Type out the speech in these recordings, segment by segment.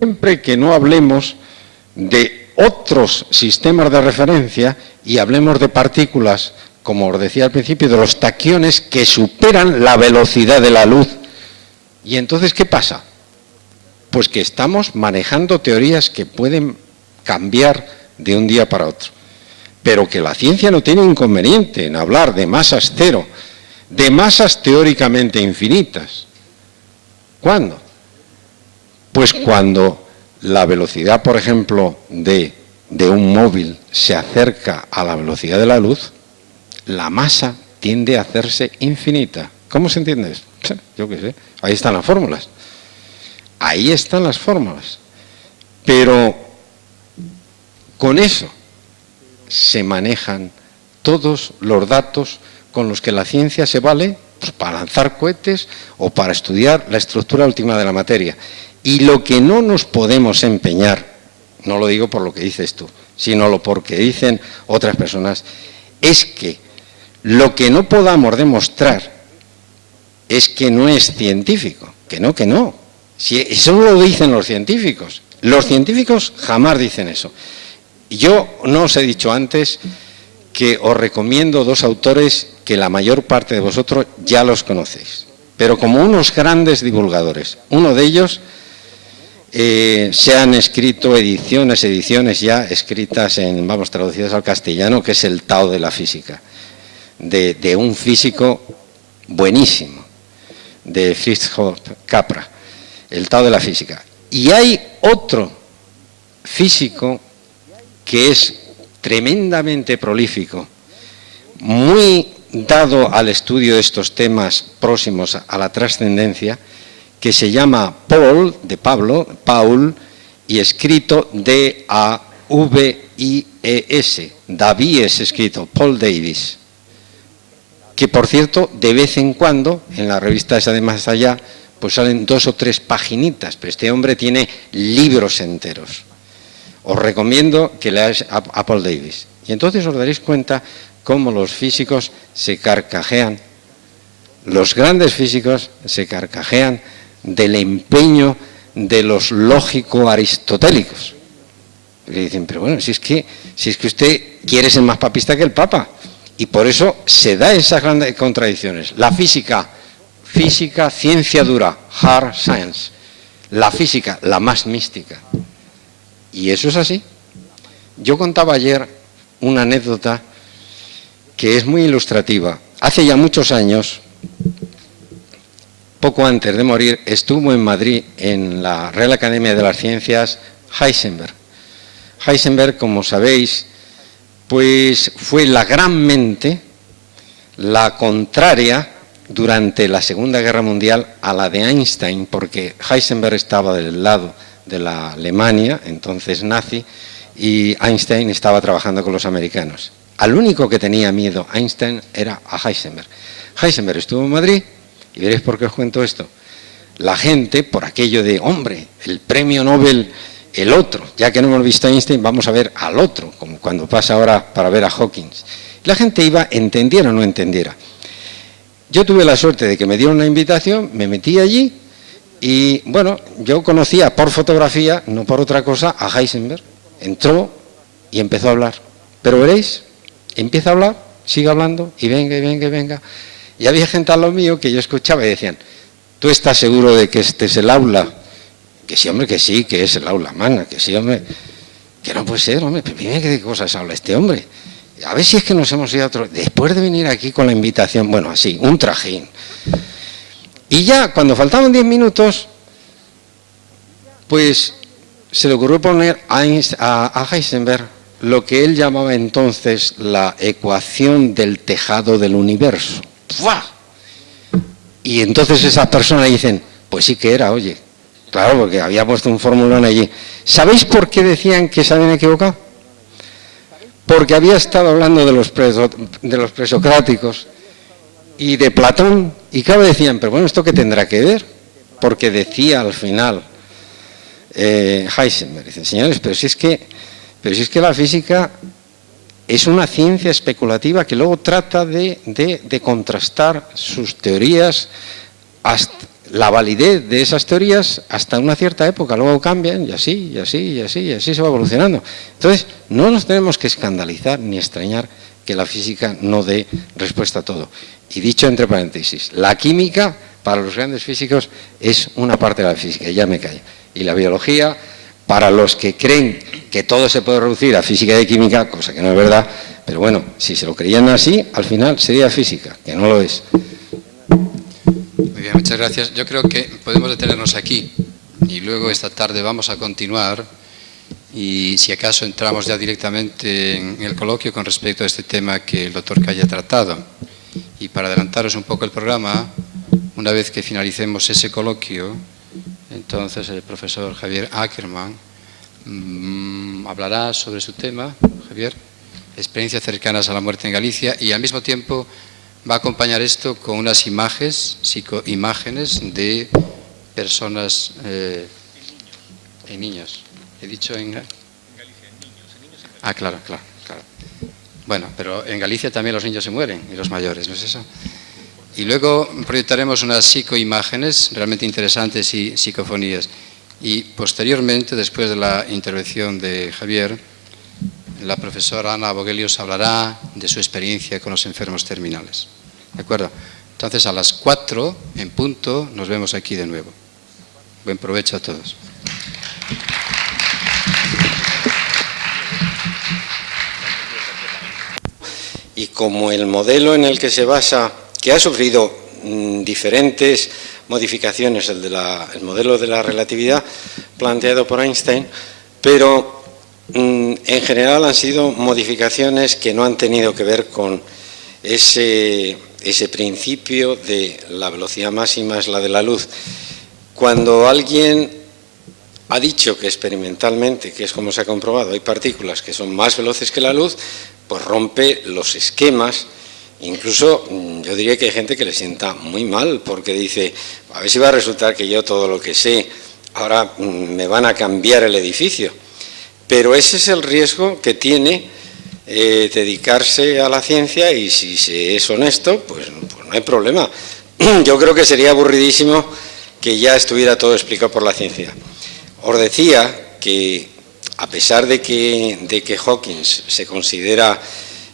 siempre que no hablemos de otros sistemas de referencia y hablemos de partículas, como os decía al principio, de los taquiones que superan la velocidad de la luz. ¿Y entonces qué pasa? Pues que estamos manejando teorías que pueden cambiar de un día para otro. Pero que la ciencia no tiene inconveniente en hablar de masas cero, de masas teóricamente infinitas. ¿Cuándo? Pues cuando la velocidad, por ejemplo, de un móvil se acerca a la velocidad de la luz, la masa tiende a hacerse infinita. ¿Cómo se entiende eso? Yo qué sé, ahí están las fórmulas. Ahí están las fórmulas. Pero con eso se manejan todos los datos con los que la ciencia se vale, pues, para lanzar cohetes o para estudiar la estructura última de la materia. Y lo que no nos podemos empeñar, no lo digo por lo que dices tú, sino porque dicen otras personas, es que lo que no podamos demostrar es que no es científico, que no, que no. Si eso lo dicen los científicos. Los científicos jamás dicen eso. Yo no os he dicho antes que os recomiendo dos autores que la mayor parte de vosotros ya los conocéis, pero como unos grandes divulgadores. Uno de ellos, se han escrito ediciones ya escritas traducidas al castellano, que es el Tao de la física, de un físico buenísimo, de Fritz Capra, el Tao de la física. Y hay otro físico que es tremendamente prolífico, muy dado al estudio de estos temas próximos a la trascendencia, que se llama Paul, de Pablo, Paul, y escrito D-A-V-I-E-S, Davies escrito, Paul Davies, que por cierto, de vez en cuando, en la revista esa de Más Allá, pues salen 2 o 3 paginitas, pero este hombre tiene libros enteros. Os recomiendo que leáis a Paul Davies. Y entonces os daréis cuenta cómo los físicos se carcajean, los grandes físicos se carcajean del empeño de los lógico-aristotélicos. Y dicen, pero bueno, si es que usted quiere ser más papista que el Papa. Y por eso se da esas grandes contradicciones. La física, ciencia dura, hard science. La física, la más mística. Y eso es así. Yo contaba ayer una anécdota que es muy ilustrativa. Hace ya muchos años, poco antes de morir, estuvo en Madrid, en la Real Academia de las Ciencias, Heisenberg. Heisenberg, como sabéis, pues fue la gran mente, la contraria durante la Segunda Guerra Mundial a la de Einstein, porque Heisenberg estaba del lado de la Alemania, entonces nazi, y Einstein estaba trabajando con los americanos. Al único que tenía miedo Einstein era a Heisenberg. Heisenberg estuvo en Madrid, y veréis por qué os cuento esto. La gente, por aquello de, hombre, el premio Nobel, el otro, ya que no hemos visto a Einstein, vamos a ver al otro, como cuando pasa ahora para ver a Hawking. La gente iba, entendiera o no entendiera. Yo tuve la suerte de que me dieron una invitación, me metí allí, y bueno, yo conocía por fotografía, no por otra cosa, a Heisenberg. Entró y empezó a hablar. Pero veréis, empieza a hablar, sigue hablando, y venga, y venga, y venga. Y había gente a lo mío que yo escuchaba y decían, ¿tú estás seguro de que este es el aula? Que sí, hombre, que sí, que es el aula magna, que sí, hombre, que no puede ser, hombre, pero mira qué cosas habla este hombre. A ver si es que nos hemos ido a otro... Después de venir aquí con la invitación, bueno, así, un trajín. Y ya, cuando faltaban 10 minutos, pues se le ocurrió poner a Heisenberg lo que él llamaba entonces la ecuación del tejado del universo. ¡Fua! Y entonces esas personas dicen, pues sí que era, oye, claro, porque había puesto un formulón allí. ¿Sabéis por qué decían que se habían equivocado? Porque había estado hablando de los presocráticos y de Platón, y claro, decían, pero bueno, ¿esto qué tendrá que ver? Porque decía al final Heisenberg, dice, señores, pero si es que la física es una ciencia especulativa que luego trata de contrastar sus teorías la validez de esas teorías hasta una cierta época, luego cambian y así, y así, y así, y así se va evolucionando. Entonces, no nos tenemos que escandalizar ni extrañar que la física no dé respuesta a todo. Y dicho entre paréntesis, la química para los grandes físicos es una parte de la física, y ya me callo. Y la biología, para los que creen que todo se puede reducir a física y química, cosa que no es verdad, pero bueno, si se lo creían así, al final sería física, que no lo es. Muy bien, muchas gracias. Yo creo que podemos detenernos aquí y luego esta tarde vamos a continuar y si acaso entramos ya directamente en el coloquio con respecto a este tema que el doctor Calle ha tratado. Y para adelantaros un poco el programa, una vez que finalicemos ese coloquio, entonces el profesor Javier Ackerman hablará sobre su tema, Javier, experiencias cercanas a la muerte en Galicia, y al mismo tiempo va a acompañar esto con unas imágenes, psicoimágenes de personas y niños. ¿He dicho en Galicia? Ah, claro. Bueno, pero en Galicia también los niños se mueren y los mayores, ¿no es eso? Y luego proyectaremos unas psicoimágenes realmente interesantes y psicofonías. Y posteriormente, después de la intervención de Javier, la profesora Ana Vogelius hablará de su experiencia con los enfermos terminales. ¿De acuerdo? Entonces, a las 4 en punto nos vemos aquí de nuevo. Buen provecho a todos. Y como el modelo en el que se basa, que ha sufrido diferentes modificaciones, el modelo de la relatividad planteado por Einstein, pero en general han sido modificaciones que no han tenido que ver con ese principio de la velocidad máxima es la de la luz. Cuando alguien ha dicho que experimentalmente, que es como se ha comprobado, hay partículas que son más veloces que la luz, pues rompe los esquemas. Incluso yo diría que hay gente que le sienta muy mal porque dice, a ver si va a resultar que yo todo lo que sé, ahora me van a cambiar el edificio. Pero ese es el riesgo que tiene dedicarse a la ciencia, y si se es honesto, pues no hay problema. Yo creo que sería aburridísimo que ya estuviera todo explicado por la ciencia. Os decía que a pesar de que Hawking se considera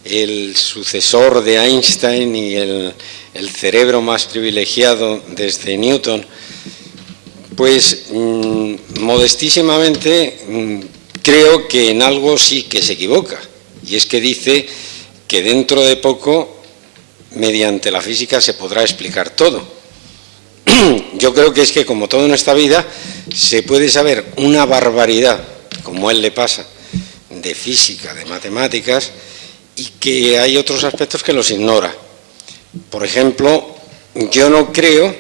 el sucesor de Einstein y el cerebro más privilegiado desde Newton, pues modestísimamente creo que en algo sí que se equivoca, y es que dice que dentro de poco, mediante la física, se podrá explicar todo. Yo creo que es que, como todo en esta vida, se puede saber una barbaridad, como a él le pasa, de física, de matemáticas, y que hay otros aspectos que los ignora. Por ejemplo, yo no creo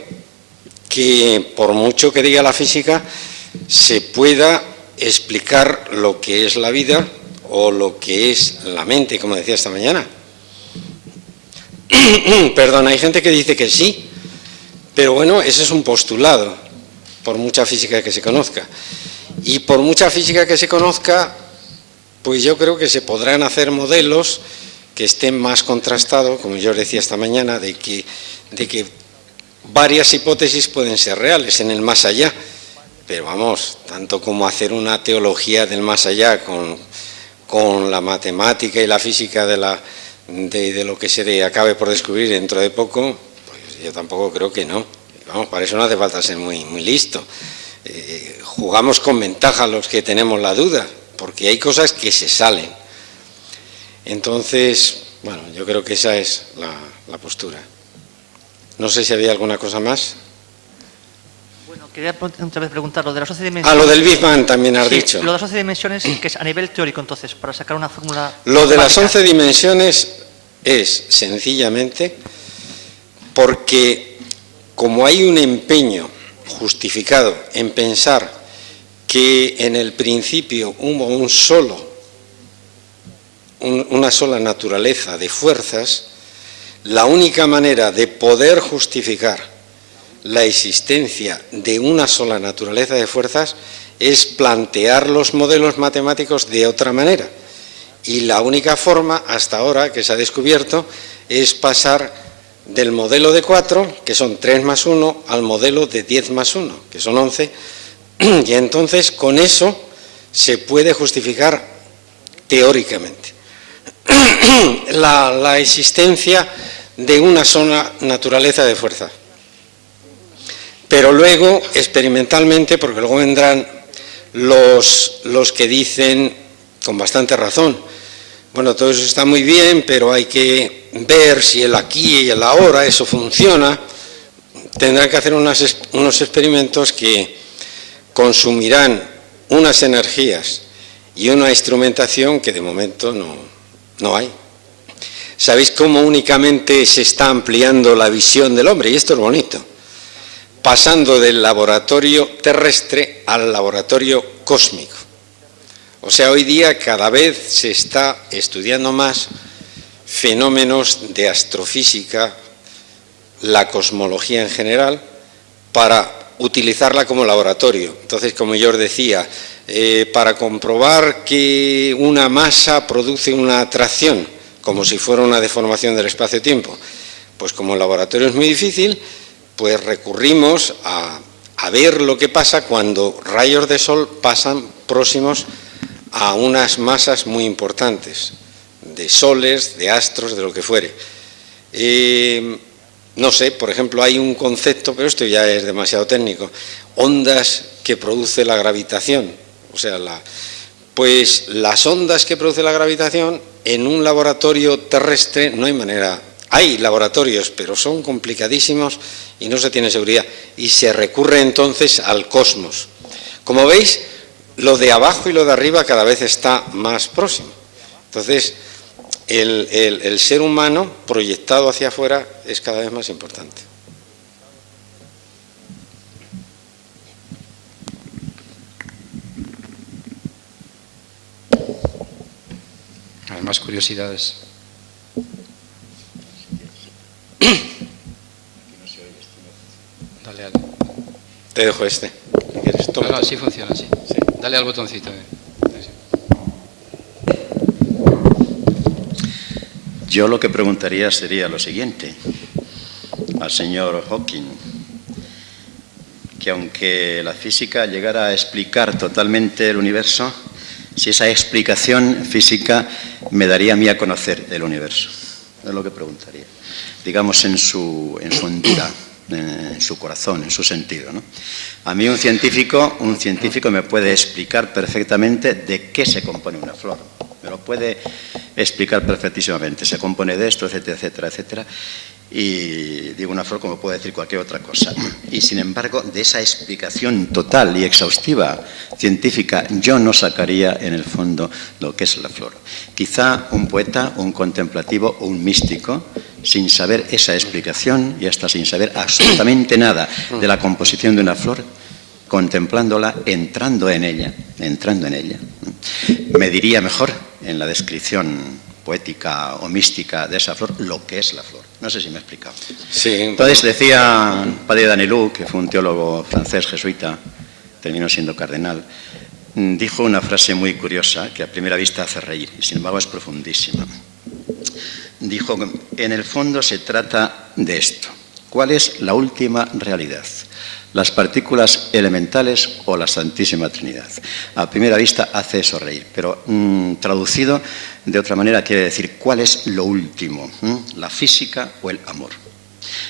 que, por mucho que diga la física, se pueda explicar lo que es la vida o lo que es la mente, como decía esta mañana. Perdón, hay gente que dice que sí, pero bueno, ese es un postulado, por mucha física que se conozca. Y por mucha física que se conozca, pues yo creo que se podrán hacer modelos que estén más contrastados, como yo os decía esta mañana, de que varias hipótesis pueden ser reales en el más allá. Pero vamos, tanto como hacer una teología del más allá con la matemática y la física de lo que se acabe por descubrir dentro de poco, pues yo tampoco creo que no. Vamos, para eso no hace falta ser muy listo. Jugamos con ventaja los que tenemos la duda, porque hay cosas que se salen. Entonces, bueno, yo creo que esa es la postura. No sé si había alguna cosa más. Bueno, quería otra vez preguntar lo de las 11 dimensiones. Lo del Big Bang también has dicho. Lo de las 11 dimensiones, que es a nivel teórico, entonces, para sacar una fórmula. Lo de las 11 dimensiones es sencillamente porque, como hay un empeño justificado en pensar que en el principio hubo una sola naturaleza de fuerzas, la única manera de poder justificar la existencia de una sola naturaleza de fuerzas es plantear los modelos matemáticos de otra manera. Y la única forma hasta ahora que se ha descubierto es pasar del modelo de 4, que son 3 más 1, al modelo de 10 más 1, que son 11, y entonces con eso se puede justificar teóricamente la existencia de una sola naturaleza de fuerza. Pero luego, experimentalmente, porque luego vendrán los que dicen, con bastante razón, bueno, todo eso está muy bien, pero hay que ver si el aquí y el ahora, eso funciona. Tendrán que hacer unos experimentos que consumirán unas energías y una instrumentación que de momento no hay. ¿Sabéis cómo únicamente se está ampliando la visión del hombre? Y esto es bonito. Pasando del laboratorio terrestre al laboratorio cósmico. O sea, hoy día cada vez se está estudiando más fenómenos de astrofísica, la cosmología en general, para utilizarla como laboratorio. Entonces, como yo os decía, para comprobar que una masa produce una atracción, como si fuera una deformación del espacio-tiempo, pues como el laboratorio es muy difícil, pues recurrimos a ver lo que pasa cuando rayos de sol pasan próximos a unas masas muy importantes, de soles, de astros, de lo que fuere. No sé, por ejemplo, hay un concepto, pero esto ya es demasiado técnico, ondas que produce la gravitación. O sea, pues las ondas que produce la gravitación en un laboratorio terrestre no hay manera. Hay laboratorios, pero son complicadísimos y no se tiene seguridad. Y se recurre entonces al cosmos. Como veis, lo de abajo y lo de arriba cada vez está más próximo. Entonces, el ser humano proyectado hacia afuera es cada vez más importante. Hay más curiosidades. Dale al... Te dejo este. ¿Quieres? Toma. No, sí funciona, sí. Dale al botoncito. Yo lo que preguntaría sería lo siguiente al señor Hawking, que aunque la física llegara a explicar totalmente el universo, si esa explicación física me daría a mí a conocer el universo. Es lo que preguntaría. Digamos en su hondura, en su corazón, en su sentido, ¿no? A mí un científico me puede explicar perfectamente de qué se compone una flor. Me lo puede explicar perfectísimamente. Se compone de esto, etcétera, etcétera, etcétera. Y digo una flor como puedo decir cualquier otra cosa. Y sin embargo, de esa explicación total y exhaustiva científica, yo no sacaría en el fondo lo que es la flor. Quizá un poeta, un contemplativo o un místico, sin saber esa explicación y hasta sin saber absolutamente nada de la composición de una flor, contemplándola, entrando en ella, me diría mejor en la descripción poética o mística de esa flor lo que es la flor. No sé si me he explicado. Sí. Entonces decía padre Danilou, que fue un teólogo francés jesuita, terminó siendo cardenal, dijo una frase muy curiosa que a primera vista hace reír y sin embargo es profundísima. Dijo que en el fondo se trata de esto. ¿Cuál es la última realidad? ¿Las partículas elementales o la Santísima Trinidad? A primera vista hace eso reír, pero traducido de otra manera quiere decir ¿cuál es lo último? ¿La física o el amor?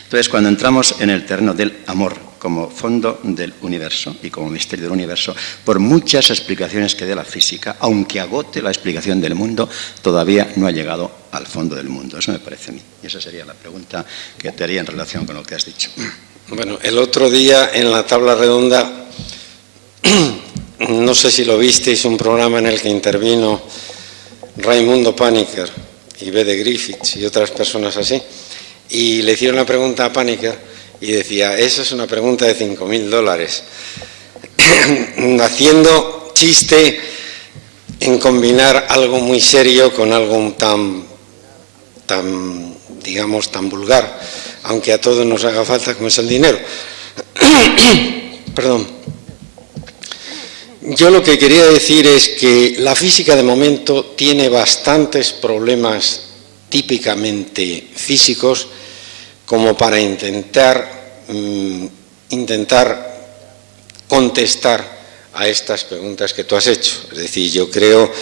Entonces, cuando entramos en el terreno del amor como fondo del universo y como misterio del universo, por muchas explicaciones que dé la física, aunque agote la explicación del mundo, todavía no ha llegado al fondo del mundo. Eso me parece a mí. Y esa sería la pregunta que te haría en relación con lo que has dicho. Bueno, el otro día en la tabla redonda, no sé si lo visteis, un programa en el que intervino Raimundo Paniker y B. de Griffiths y otras personas así, y le hicieron la pregunta a Paniker y decía, esa es una pregunta de $5.000, haciendo chiste en combinar algo muy serio con algo digamos, tan vulgar, aunque a todos nos haga falta, como es el dinero. Perdón. Yo lo que quería decir es que la física de momento tiene bastantes problemas típicamente físicos, como para intentar contestar a estas preguntas que tú has hecho. Es decir, yo creo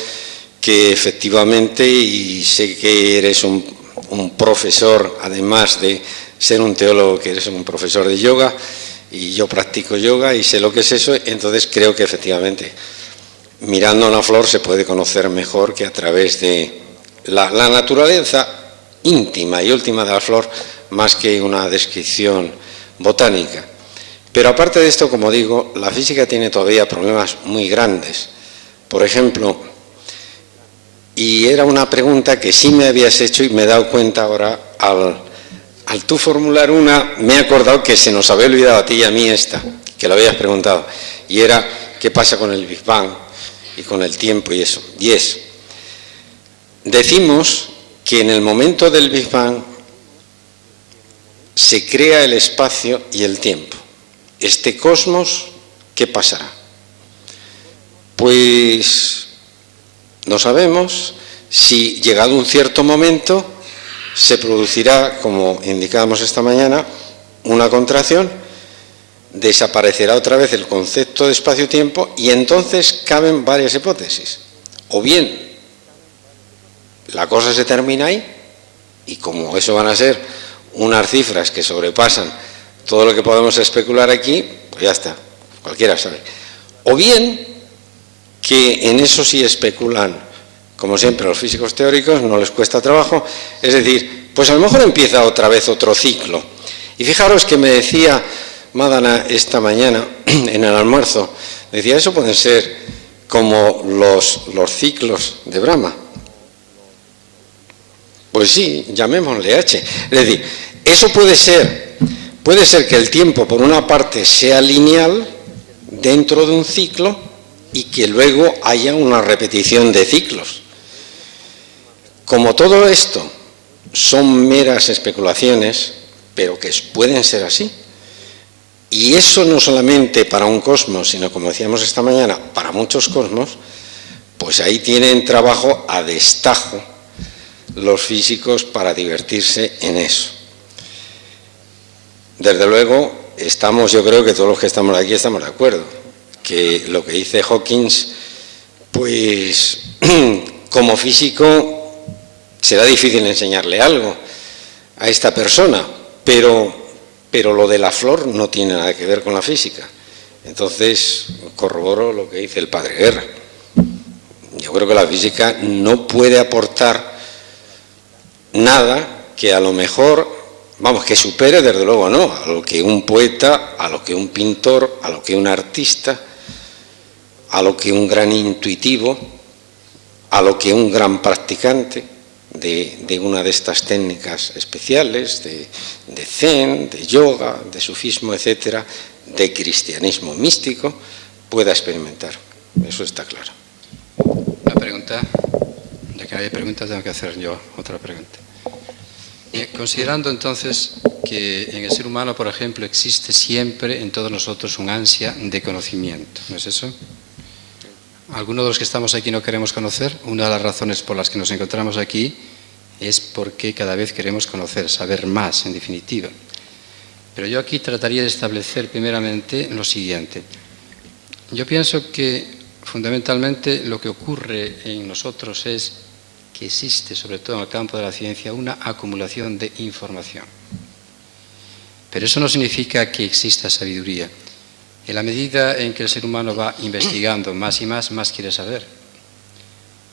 que efectivamente, y sé que eres un profesor, además de ser un teólogo, que eres un profesor de yoga, y yo practico yoga y sé lo que es eso, entonces creo que efectivamente mirando una flor se puede conocer mejor que a través de la naturaleza íntima y última de la flor, más que una descripción botánica. Pero aparte de esto, como digo, la física tiene todavía problemas muy grandes. Por ejemplo, y era una pregunta que sí me habías hecho y me he dado cuenta ahora, al tú formular una, me he acordado que se nos había olvidado a ti y a mí esta, que lo habías preguntado, y era ¿qué pasa con el Big Bang y con el tiempo y eso? Y decimos que en el momento del Big Bang se crea el espacio y el tiempo. Este cosmos, ¿qué pasará? Pues no sabemos si, llegado un cierto momento, se producirá, como indicábamos esta mañana, una contracción, desaparecerá otra vez el concepto de espacio-tiempo y entonces caben varias hipótesis. O bien la cosa se termina ahí y como eso van a ser unas cifras que sobrepasan todo lo que podemos especular aquí, pues ya está, cualquiera sabe. O bien que en eso sí especulan, como siempre los físicos teóricos, no les cuesta trabajo, es decir, pues a lo mejor empieza otra vez otro ciclo. Y fijaros que me decía Madana esta mañana en el almuerzo, decía, eso pueden ser como los ciclos de Brahma. Pues sí, llamémosle H. Es decir, eso puede ser que el tiempo por una parte sea lineal dentro de un ciclo y que luego haya una repetición de ciclos. Como todo esto son meras especulaciones, pero que pueden ser así, y eso no solamente para un cosmos, sino como decíamos esta mañana, para muchos cosmos, pues ahí tienen trabajo a destajo los físicos para divertirse en eso. Desde luego, yo creo que todos los que estamos aquí estamos de acuerdo, que lo que dice Hawkins, pues como físico será difícil enseñarle algo a esta persona, pero lo de la flor no tiene nada que ver con la física. Entonces, corroboro lo que dice el padre Guerra. Yo creo que la física no puede aportar nada que a lo mejor, que supere, desde luego no, a lo que un poeta, a lo que un pintor, a lo que un artista, a lo que un gran intuitivo, a lo que un gran practicante de una de estas técnicas especiales, de zen, de yoga, de sufismo, etcétera, de cristianismo místico, pueda experimentar. Eso está claro. Una pregunta, ya que hay preguntas, tengo que hacer yo otra pregunta. Considerando entonces que en el ser humano, por ejemplo, existe siempre en todos nosotros un ansia de conocimiento, ¿no es eso? Algunos de los que estamos aquí no queremos conocer. Una de las razones por las que nos encontramos aquí es porque cada vez queremos conocer, saber más, en definitiva. Pero yo aquí trataría de establecer primeramente lo siguiente. Yo pienso que fundamentalmente lo que ocurre en nosotros es que existe, sobre todo en el campo de la ciencia, una acumulación de información. Pero eso no significa que exista sabiduría. En la medida en que el ser humano va investigando más y más quiere saber.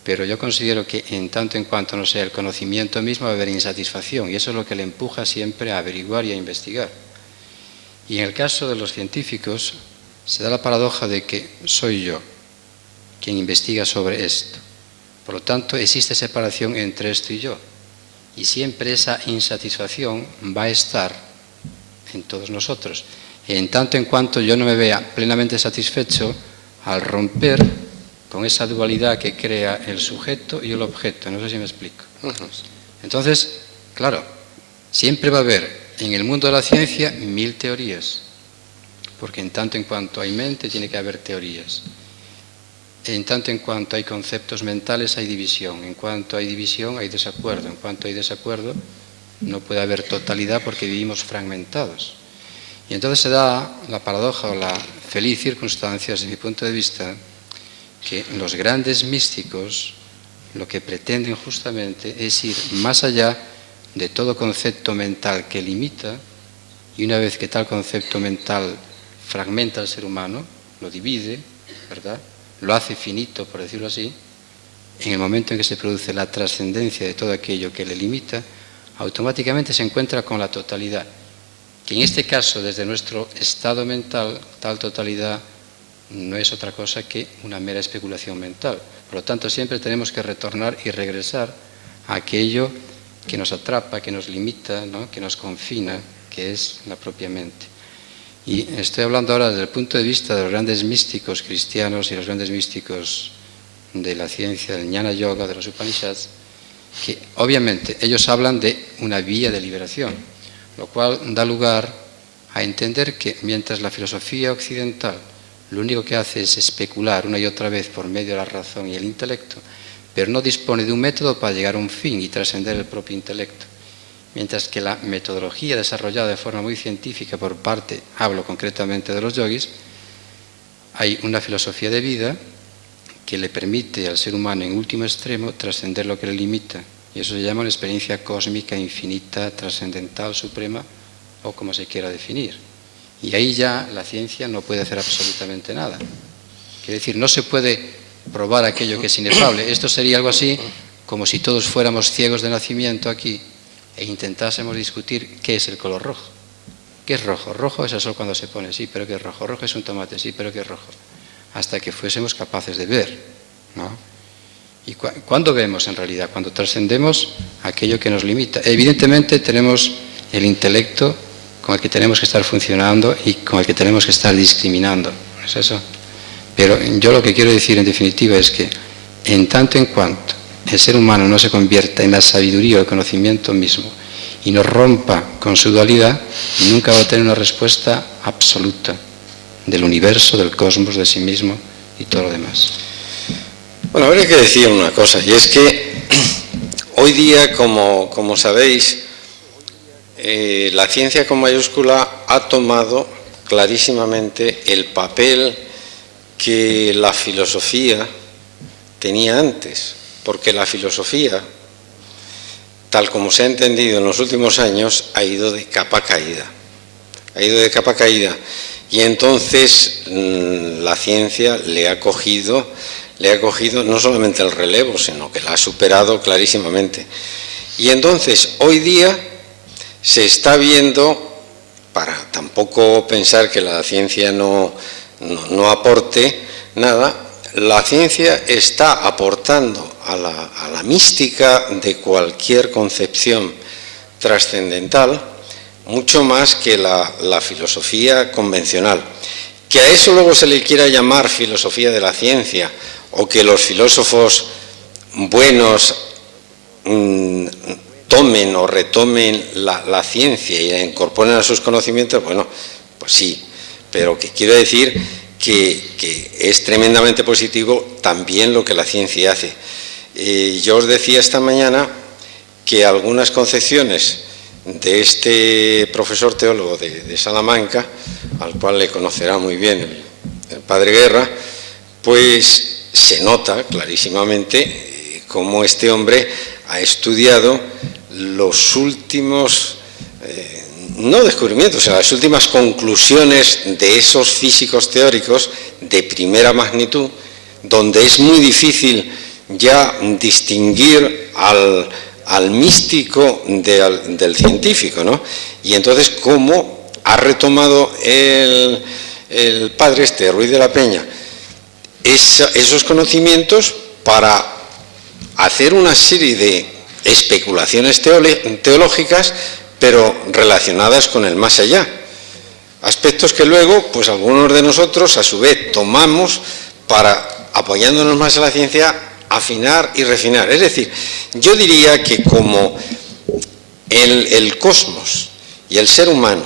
Pero yo considero que en tanto en cuanto no sea el conocimiento mismo va a haber insatisfacción y eso es lo que le empuja siempre a averiguar y a investigar. Y en el caso de los científicos se da la paradoja de que soy yo quien investiga sobre esto. Por lo tanto, existe separación entre esto y yo. Y siempre esa insatisfacción va a estar en todos nosotros. En tanto en cuanto yo no me vea plenamente satisfecho al romper con esa dualidad que crea el sujeto y el objeto. No sé si me explico. Entonces, claro, siempre va a haber en el mundo de la ciencia 1000 teorías, porque en tanto en cuanto hay mente tiene que haber teorías. En tanto en cuanto hay conceptos mentales hay división, en cuanto hay división hay desacuerdo, en cuanto hay desacuerdo no puede haber totalidad porque vivimos fragmentados. Y entonces se da la paradoja o la feliz circunstancia, desde mi punto de vista, que los grandes místicos lo que pretenden justamente es ir más allá de todo concepto mental que limita, y una vez que tal concepto mental fragmenta al ser humano, lo divide, ¿verdad?, lo hace finito, por decirlo así, en el momento en que se produce la trascendencia de todo aquello que le limita, automáticamente se encuentra con la totalidad, que en este caso, desde nuestro estado mental, tal totalidad no es otra cosa que una mera especulación mental. Por lo tanto, siempre tenemos que retornar y regresar a aquello que nos atrapa, que nos limita, ¿no?, que nos confina, que es la propia mente. Y estoy hablando ahora desde el punto de vista de los grandes místicos cristianos y los grandes místicos de la ciencia del Jnana Yoga, de los Upanishads, que obviamente ellos hablan de una vía de liberación, lo cual da lugar a entender que mientras la filosofía occidental lo único que hace es especular una y otra vez por medio de la razón y el intelecto, pero no dispone de un método para llegar a un fin y trascender el propio intelecto, mientras que la metodología desarrollada de forma muy científica por parte, hablo concretamente de los yogis, hay una filosofía de vida que le permite al ser humano en último extremo trascender lo que le limita, y eso se llama una experiencia cósmica, infinita, trascendental, suprema, o como se quiera definir. Y ahí ya la ciencia no puede hacer absolutamente nada. Quiere decir, no se puede probar aquello que es inefable. Esto sería algo así como si todos fuéramos ciegos de nacimiento aquí e intentásemos discutir qué es el color rojo. ¿Qué es rojo? Rojo es el sol cuando se pone, sí, pero ¿qué es rojo? Rojo es un tomate, sí, pero ¿qué es rojo? Hasta que fuésemos capaces de ver, ¿no? ¿Y cuándo vemos en realidad? Cuando trascendemos aquello que nos limita. Evidentemente tenemos el intelecto con el que tenemos que estar funcionando y con el que tenemos que estar discriminando, ¿no es eso? Pero yo lo que quiero decir en definitiva es que en tanto en cuanto el ser humano no se convierta en la sabiduría o el conocimiento mismo y no rompa con su dualidad, nunca va a tener una respuesta absoluta del universo, del cosmos, de sí mismo y todo lo demás. Bueno, habría que decir una cosa, y es que hoy día, como sabéis, la ciencia con mayúscula ha tomado clarísimamente el papel que la filosofía tenía antes, porque la filosofía, tal como se ha entendido en los últimos años, ha ido de capa caída. Ha ido de capa caída. Y entonces la ciencia le ha cogido no solamente el relevo, sino que la ha superado clarísimamente. Y entonces, hoy día se está viendo, para tampoco pensar que la ciencia no aporte nada, la ciencia está aportando a la mística de cualquier concepción trascendental mucho más que la filosofía convencional. Que a eso luego se le quiera llamar filosofía de la ciencia, o que los filósofos buenos tomen o retomen la ciencia y la incorporen a sus conocimientos, bueno, pues sí, pero que quiero decir que es tremendamente positivo también lo que la ciencia hace. Yo os decía esta mañana que algunas concepciones de este profesor teólogo de Salamanca, al cual le conocerá muy bien el padre Guerra, pues se nota clarísimamente cómo este hombre ha estudiado los últimos, no descubrimientos, sino las últimas conclusiones de esos físicos teóricos de primera magnitud, donde es muy difícil ya distinguir al místico del científico, ¿no? Y entonces, ¿cómo ha retomado el padre Ruiz de la Peña esos conocimientos para hacer una serie de especulaciones teológicas, pero relacionadas con el más allá? Aspectos que luego, pues algunos de nosotros, a su vez, tomamos para, apoyándonos más en la ciencia, afinar y refinar. Es decir, yo diría que como el cosmos y el ser humano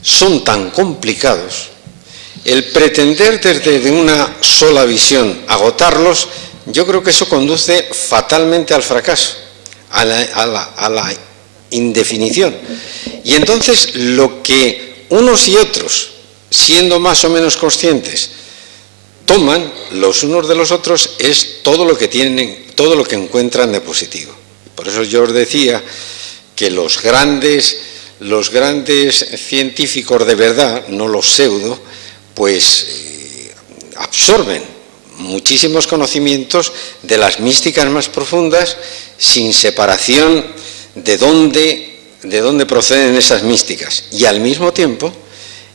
son tan complicados, el pretender desde una sola visión agotarlos, yo creo que eso conduce fatalmente al fracaso, a la indefinición. Y entonces lo que unos y otros, siendo más o menos conscientes, toman los unos de los otros es todo lo que tienen, todo lo que encuentran de positivo. Por eso yo os decía que los grandes científicos de verdad, no los pseudo, pues absorben muchísimos conocimientos de las místicas más profundas sin separación de dónde proceden esas místicas. Y al mismo tiempo,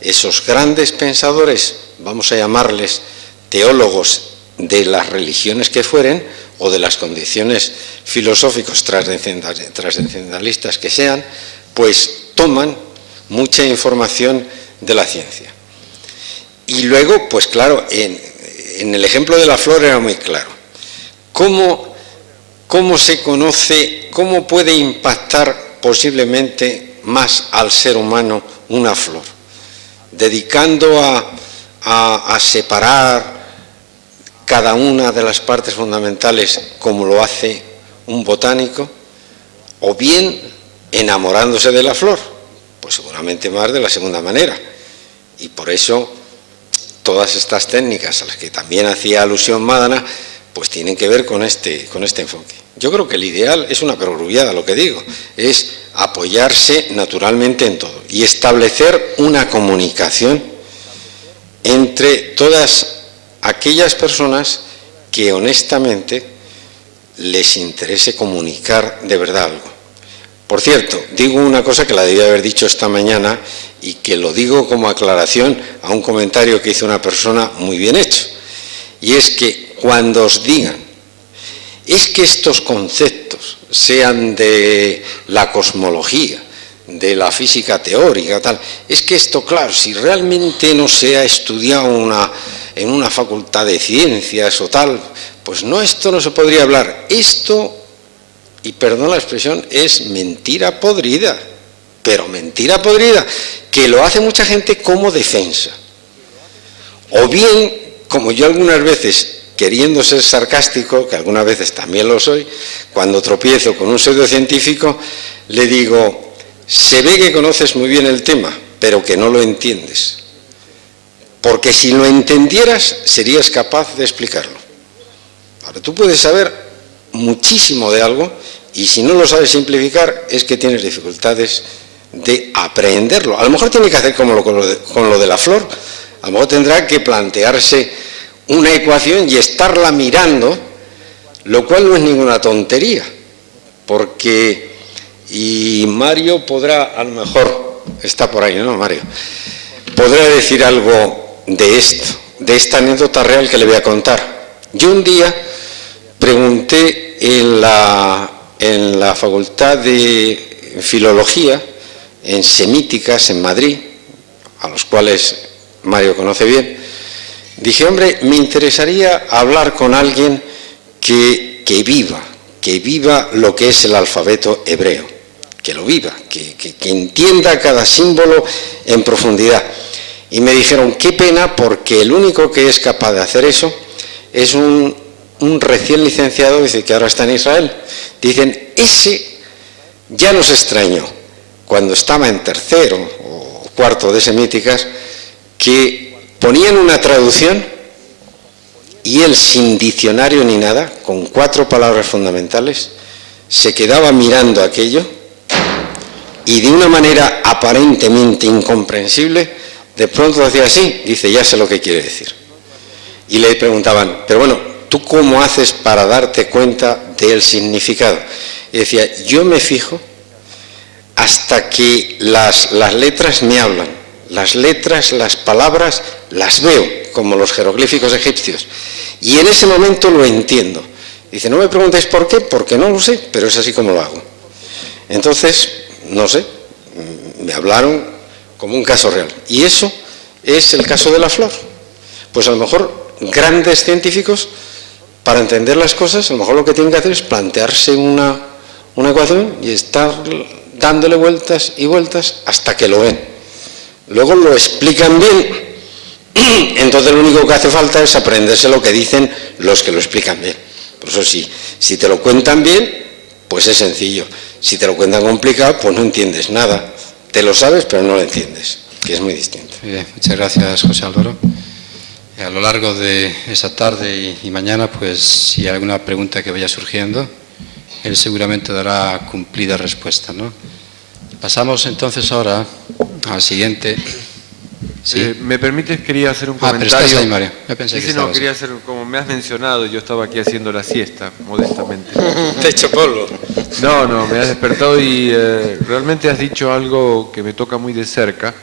esos grandes pensadores, vamos a llamarles teólogos de las religiones que fueren, o de las condiciones filosóficos trascendentalistas que sean, pues toman mucha información de la ciencia. Y luego, pues claro, en el ejemplo de la flor era muy claro. ¿Cómo se conoce, cómo puede impactar posiblemente más al ser humano una flor? Dedicando a separar cada una de las partes fundamentales como lo hace un botánico, o bien enamorándose de la flor, pues seguramente más de la segunda manera. Y por eso todas estas técnicas a las que también hacía alusión Madana, pues tienen que ver con este enfoque. Yo creo que el ideal es una perogrullada, lo que digo, es apoyarse naturalmente en todo y establecer una comunicación entre todas aquellas personas que honestamente les interese comunicar de verdad algo. Por cierto, digo una cosa que la debía haber dicho esta mañana y que lo digo como aclaración a un comentario que hizo una persona muy bien hecho, y es que cuando os digan es que estos conceptos sean de la cosmología, de la física teórica, tal, es que esto, claro, si realmente no se ha estudiado en una facultad de ciencias o tal, pues no, esto no se podría hablar. Esto, y perdón la expresión, es mentira podrida, pero mentira podrida, que lo hace mucha gente como defensa. O bien, como yo algunas veces, queriendo ser sarcástico, que algunas veces también lo soy, cuando tropiezo con un pseudocientífico, le digo, se ve que conoces muy bien el tema, pero que no lo entiendes. Porque si lo entendieras, serías capaz de explicarlo. Ahora, tú puedes saber muchísimo de algo, y si no lo sabes simplificar, es que tienes dificultades de aprenderlo. A lo mejor tiene que hacer como con lo de la flor. A lo mejor tendrá que plantearse una ecuación y estarla mirando, lo cual no es ninguna tontería, porque, y Mario podrá, a lo mejor, está por ahí, ¿no, Mario? Podrá decir algo de esto, de esta anécdota real que le voy a contar. Yo un día pregunté en la Facultad de Filología, en Semíticas, en Madrid, a los cuales Mario conoce bien, dije, hombre, me interesaría hablar con alguien que viva lo que es el alfabeto hebreo, que lo viva, que entienda cada símbolo en profundidad. Y me dijeron, qué pena, porque el único que es capaz de hacer eso es un recién licenciado, dice, que ahora está en Israel. Dicen, ese ya nos extrañó cuando estaba en tercero o cuarto de Semíticas, que ponían una traducción y él, sin diccionario ni nada, con 4 palabras fundamentales, se quedaba mirando aquello y de una manera aparentemente incomprensible, de pronto decía así, dice, ya sé lo que quiere decir. Y le preguntaban, pero bueno, ¿tú cómo haces para darte cuenta del significado? Y decía, yo me fijo hasta que las letras me hablan. Las letras, las palabras, las veo, como los jeroglíficos egipcios. Y en ese momento lo entiendo. Dice, no me preguntéis por qué, porque no lo sé, pero es así como lo hago. Entonces, no sé, me hablaron como un caso real. Y eso es el caso de la flor. Pues a lo mejor grandes científicos, para entender las cosas, a lo mejor lo que tienen que hacer es plantearse una ecuación y estar dándole vueltas y vueltas hasta que lo ven. Luego lo explican bien, entonces lo único que hace falta es aprenderse lo que dicen los que lo explican bien. Por eso si te lo cuentan bien, pues es sencillo. Si te lo cuentan complicado, pues no entiendes nada. Te lo sabes, pero no lo entiendes, que es muy distinto. Bien, muchas gracias, José Álvaro. A lo largo de esta tarde y mañana, pues si hay alguna pregunta que vaya surgiendo, él seguramente dará cumplida respuesta, ¿no? Pasamos entonces ahora al siguiente. ¿Sí? ¿Me permites? Quería hacer un Pero comentario. estás ahí, Mario. Yo pensé que no, estabas. quería hacer, como me has mencionado, yo estaba aquí haciendo la siesta, modestamente. Te he hecho polvo. No, me has despertado y realmente has dicho algo que me toca muy de cerca,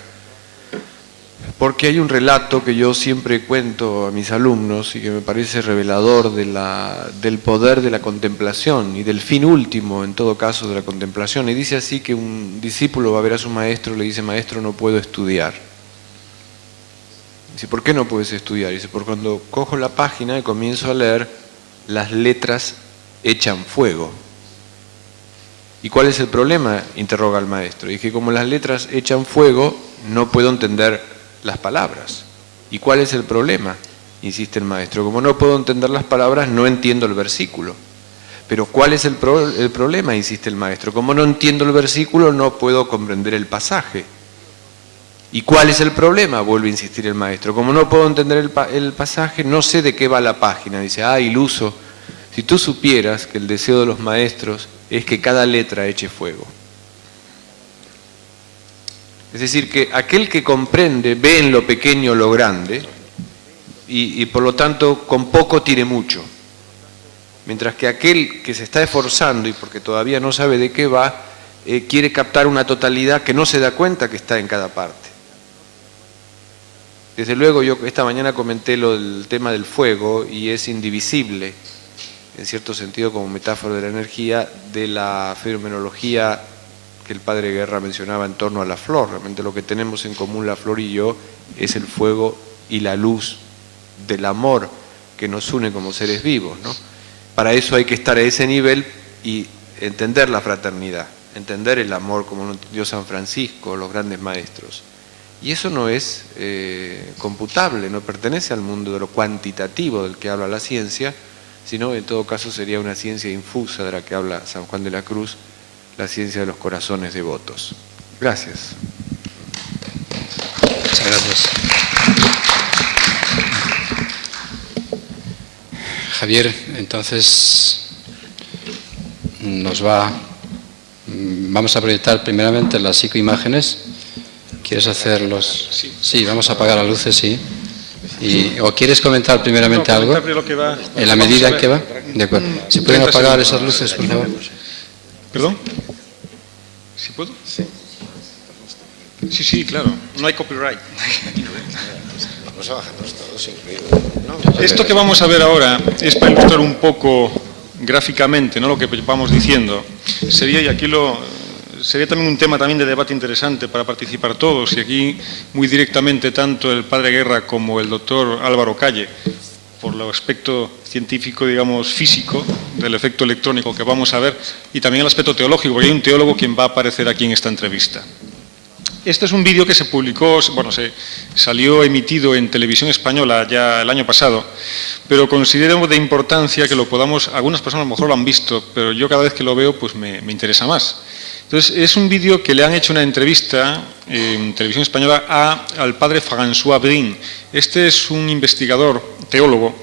porque hay un relato que yo siempre cuento a mis alumnos y que me parece revelador del poder de la contemplación y del fin último, en todo caso, de la contemplación. Y dice así que un discípulo va a ver a su maestro y le dice: maestro, no puedo estudiar. Dice: ¿por qué no puedes estudiar? Dice: porque cuando cojo la página y comienzo a leer, las letras echan fuego. ¿Y cuál es el problema?, interroga el maestro. Y que como las letras echan fuego, no puedo entender las palabras. ¿Y cuál es el problema?, insiste el maestro. Como no puedo entender las palabras, no entiendo el versículo. Pero ¿cuál es el problema?, insiste el maestro. Como no entiendo el versículo, no puedo comprender el pasaje. ¿Y cuál es el problema?, vuelve a insistir el maestro. Como no puedo entender el pasaje, no sé de qué va la página. Dice: iluso, si tú supieras que el deseo de los maestros es que cada letra eche fuego. Es decir, que aquel que comprende ve en lo pequeño lo grande y por lo tanto con poco tiene mucho. Mientras que aquel que se está esforzando y porque todavía no sabe de qué va, quiere captar una totalidad que no se da cuenta que está en cada parte. Desde luego, yo esta mañana comenté el tema del fuego y es indivisible, en cierto sentido como metáfora de la energía, de la fenomenología que el padre Guerra mencionaba en torno a la flor. Realmente lo que tenemos en común la flor y yo es el fuego y la luz del amor que nos une como seres vivos, ¿no? Para eso hay que estar a ese nivel y entender la fraternidad, entender el amor como lo entendió San Francisco, los grandes maestros. Y eso no es computable, no pertenece al mundo de lo cuantitativo del que habla la ciencia, sino en todo caso sería una ciencia infusa de la que habla San Juan de la Cruz, la ciencia de los corazones devotos. Gracias. Muchas gracias. Javier, entonces vamos a proyectar primeramente las psicoimágenes. ¿Quieres hacerlos? Sí, vamos a apagar las luces, sí. ¿O quieres comentar primeramente algo? En la medida en que va. De acuerdo. ¿Se pueden apagar esas luces, por favor? ¿Perdón? ¿Sí puedo? Sí. Sí, claro. No hay copyright. Vamos a bajarnos todos incluidos. Esto que vamos a ver ahora es para ilustrar un poco gráficamente, ¿no?, lo que vamos diciendo. Sería también un tema también de debate interesante para participar todos, y aquí muy directamente tanto el padre Guerra como el doctor Álvaro Calle, por el aspecto científico, digamos, físico del efecto electrónico que vamos a ver, y también el aspecto teológico, porque hay un teólogo quien va a aparecer aquí en esta entrevista. Este es un vídeo que se publicó, salió emitido en Televisión Española ya el año pasado, pero considero de importancia que lo podamos, algunas personas a lo mejor lo han visto, pero yo cada vez que lo veo pues me interesa más. Entonces, es un vídeo que le han hecho una entrevista en Televisión Española al padre François Brin. Este es un investigador, teólogo,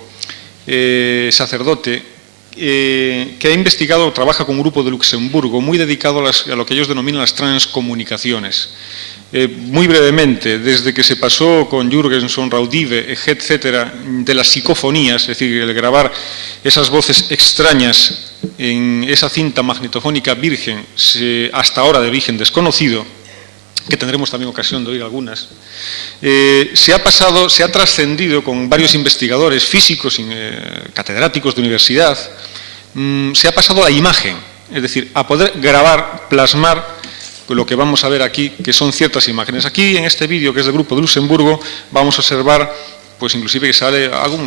sacerdote, que ha investigado, trabaja con un grupo de Luxemburgo, muy dedicado a lo que ellos denominan las transcomunicaciones. Muy brevemente, desde que se pasó con Jürgenson, Raudive, etcétera, de las psicofonías, es decir, el grabar esas voces extrañas en esa cinta magnetofónica virgen, hasta ahora de origen desconocido, que tendremos también ocasión de oír algunas, se ha trascendido con varios investigadores físicos, catedráticos de universidad, se ha pasado a la imagen, es decir, a poder grabar, plasmar lo que vamos a ver aquí, que son ciertas imágenes. Aquí, en este vídeo, que es del grupo de Luxemburgo, vamos a observar, pues inclusive que sale algo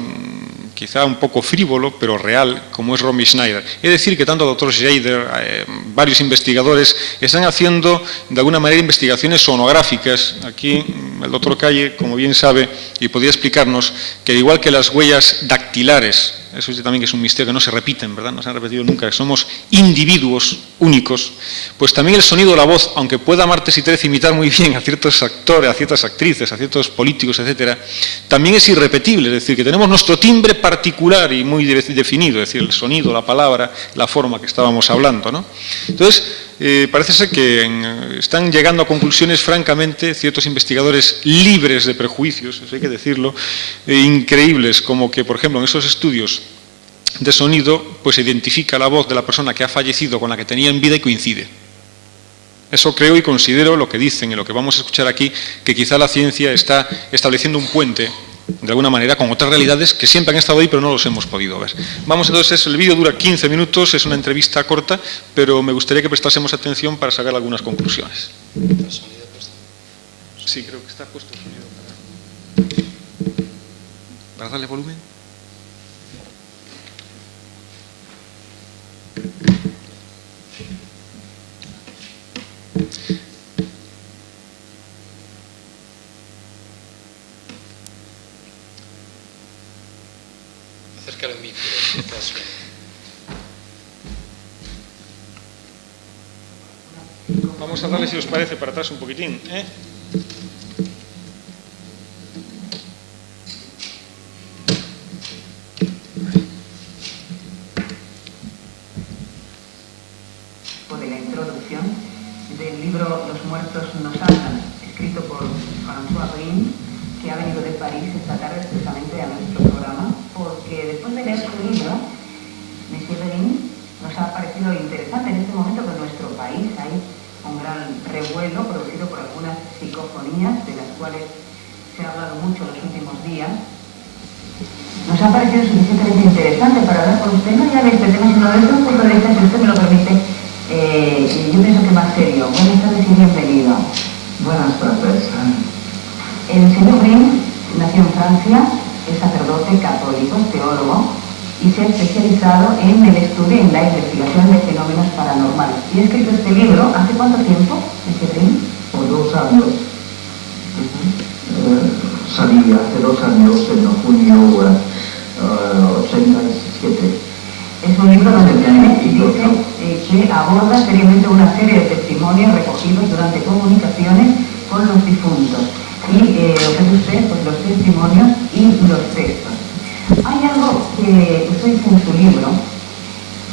quizá un poco frívolo, pero real, como es Romy Schneider. Es decir, que tanto el doctor Schneider, varios investigadores, están haciendo, de alguna manera, investigaciones sonográficas. Aquí El doctor Calle, como bien sabe, y podría explicarnos que igual que las huellas dactilares, eso también que es un misterio que no se repiten, ¿verdad? No se han repetido nunca, que somos individuos únicos, pues también el sonido de la voz, aunque pueda Martes y Terez imitar muy bien a ciertos actores, a ciertas actrices, a ciertos políticos, etcétera, también es irrepetible, es decir, que tenemos nuestro timbre particular y muy definido, es decir, el sonido, la palabra, la forma que estábamos hablando, ¿no? Entonces, parece ser que están llegando a conclusiones, francamente, ciertos investigadores libres de prejuicios, eso hay que decirlo, increíbles, como que, por ejemplo, en esos estudios de sonido, pues se identifica la voz de la persona que ha fallecido con la que tenía en vida y coincide. Eso creo y considero lo que dicen y lo que vamos a escuchar aquí, que quizá la ciencia está estableciendo un puente, de alguna manera, con otras realidades que siempre han estado ahí, pero no los hemos podido ver. Vamos entonces, el vídeo dura 15 minutos, es una entrevista corta, pero me gustaría que prestásemos atención para sacar algunas conclusiones. Sí, creo que está puesto el sonido para darle volumen. Acerca el micro, Vamos a darle, si os parece, para atrás un poquitín, ¿eh? De la introducción del libro Los muertos nos hablan, escrito por François Brin, que ha venido de París esta tarde precisamente a nuestro programa, porque después de leer su libro, Monsieur Brin, nos ha parecido interesante en este momento que en nuestro país hay un gran revuelo producido por algunas psicofonías, de las cuales se ha hablado mucho en los últimos días. Nos ha parecido suficientemente interesante para hablar con usted, no ya de este tema, sino desde un punto de vista, si usted me lo permite, yo pienso que más serio. Buenas tardes y bienvenido. Buenas tardes. El señor Brin nació en Francia, es sacerdote católico, es teólogo, y se ha especializado en el estudio y en la investigación de fenómenos paranormales. Y ha escrito este libro, ¿hace cuánto tiempo, señor Brin? Por 2 años. Salí hace 2 años, en junio 87. Es un libro donde usted dice que aborda seriamente una serie de testimonios recogidos durante comunicaciones con los difuntos. Y ofrece usted pues, los testimonios y los textos. Hay algo que usted dice en su libro,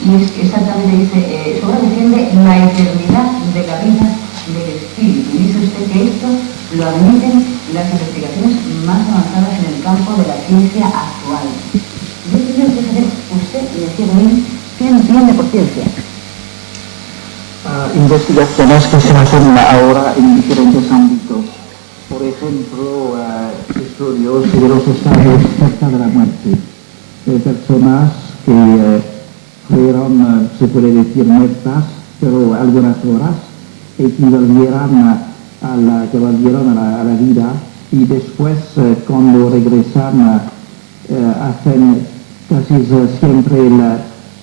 y es que exactamente dice, su obra defiende la eternidad de la vida del espíritu. Y dice usted que esto lo admiten las investigaciones más avanzadas en el campo de la ciencia actual. Yo quería saber, usted, Monsieur Brin, ¿qué entiende por ciencia? Investigaciones que se hacen ahora en diferentes ámbitos. Por ejemplo, estudios de los estados cerca de la muerte. Personas que fueron, se puede decir, muertas, pero algunas horas, y que volvieron a la vida, y después, cuando regresan, hacen casi siempre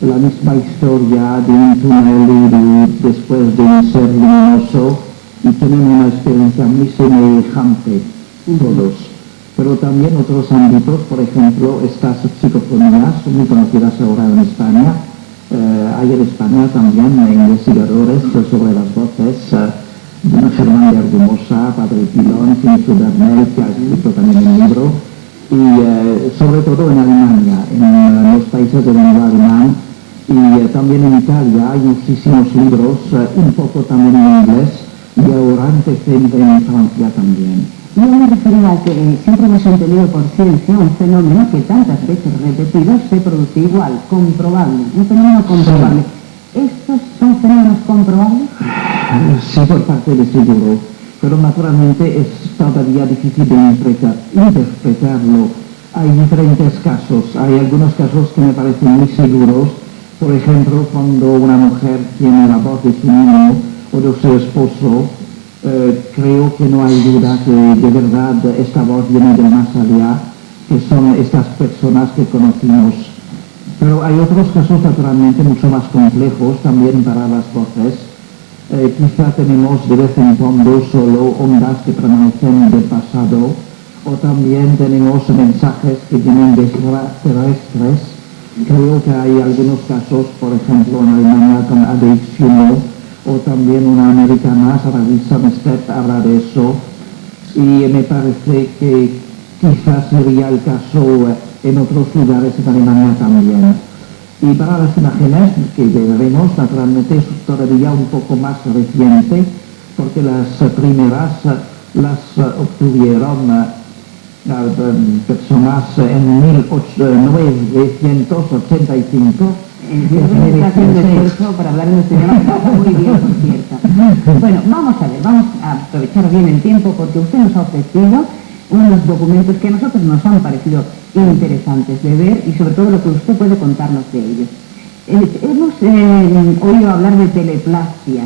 la misma historia de un túnel y después de un ser luminoso, y tienen una experiencia muy semejante todos. Pero también otros ámbitos, por ejemplo, estas psicofonías muy conocidas ahora en España. Hay en España también investigadores sobre las voces, Germán de Argumosa, Padre Pilón, Finito Bernel, que ha escrito también un libro, y sobre todo en Alemania, en los países de lengua alemán, y también en Italia hay muchísimos libros, un poco también en inglés, y ahora empecé en Francia también. Yo me refería a que siempre hemos entendido por ciencia un fenómeno que tantas veces repetido se produce igual, comprobable, un fenómeno comprobable. ¿Estos son fenómenos comprobables? Sí, por parte de seguro, pero naturalmente es todavía difícil de interpretarlo. Hay diferentes casos, hay algunos casos que me parecen muy seguros, por ejemplo, cuando una mujer tiene la voz de su niño o de su esposo, creo que no hay duda que de verdad esta voz viene del más allá, que son estas personas que conocimos. Pero hay otros casos naturalmente mucho más complejos también para las voces, Quizá tenemos de vez en cuando solo ondas que permanecen del pasado, o también tenemos mensajes que vienen de extraterrestres. Creo que hay algunos casos, por ejemplo en Alemania con ADX1, o también una americana, Sarah Wilson-Stepp, habla de eso, y me parece que quizás sería el caso en otros lugares en Alemania también. Y para las imágenes que veremos, naturalmente es todavía un poco más reciente, porque las primeras las obtuvieron personas en 1985. Haciendo esfuerzo para hablar en este idioma, muy bien, por cierto. Bueno, vamos a ver, vamos a aprovechar bien el tiempo, porque usted nos ha ofrecido unos documentos que a nosotros nos han parecido interesantes de ver y sobre todo lo que usted puede contarnos de ellos. Hemos oído hablar de teleplastia,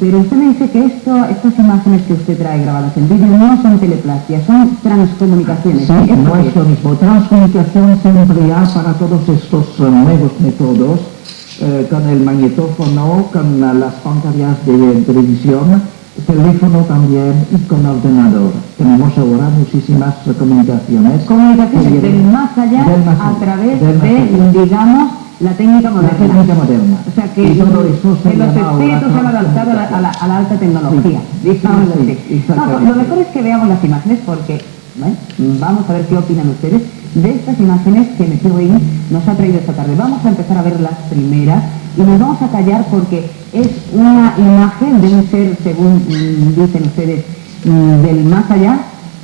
pero usted me dice que estas imágenes que usted trae grabadas en vídeo no son teleplastia, son transcomunicaciones. Sí, no es lo mismo. Transcomunicación se emplea para todos estos nuevos métodos, con el magnetófono, con las pantallas de televisión, teléfono también y con ordenador. Tenemos ahora muchísimas comunicaciones. Comunicaciones del más allá a través de, digamos, la técnica moderna. La técnica moderna. O sea que los espíritus se han adaptado a la alta tecnología. Sí, lo mejor es que veamos las imágenes porque vamos a ver qué opinan ustedes de estas imágenes que Monsieur Breen nos ha traído esta tarde. Vamos a empezar a ver las primeras y nos vamos a callar porque es una imagen de un ser, según dicen ustedes, del más allá,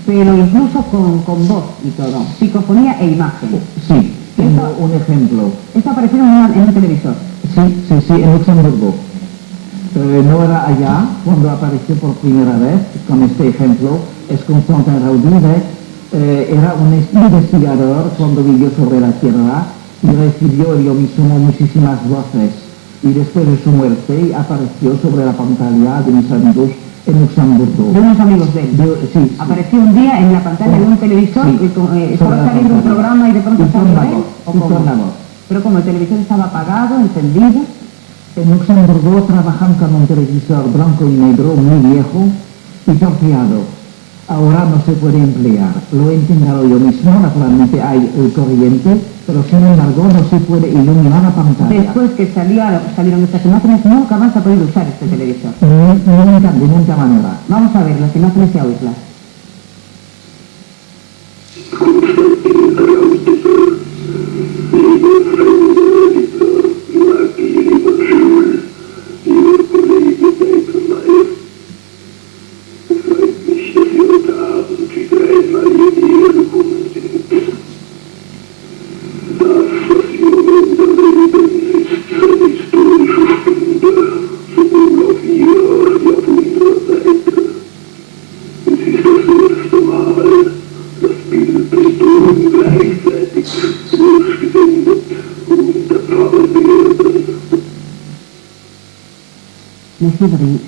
pero incluso con voz y todo, psicofonía e imagen. Sí, tengo un ejemplo. Esto ha aparecido en un televisor. Sí, en Luxemburgo. No era allá cuando apareció por primera vez con este ejemplo, es Constantin Raudive, era un investigador cuando vivió sobre la Tierra y recibió él mismo muchísimas voces, y después de su muerte apareció sobre la pantalla de mis amigos en Luxemburgo. De unos amigos de él. Sí. Apareció un día en la pantalla de un televisor y estaba saliendo un programa y de pronto salió él. Pero como el televisor estaba apagado, encendido. En Luxemburgo trabajan con un televisor blanco y negro muy viejo y torpeado. Ahora no se puede emplear. Lo he intentado yo mismo, naturalmente hay corriente, pero sin embargo no se puede iluminar la pantalla. Después que salieron estas imágenes, nunca más ha podido usar este televisor. Nunca, de ninguna manera. Vamos a ver las imágenes y a oírlas.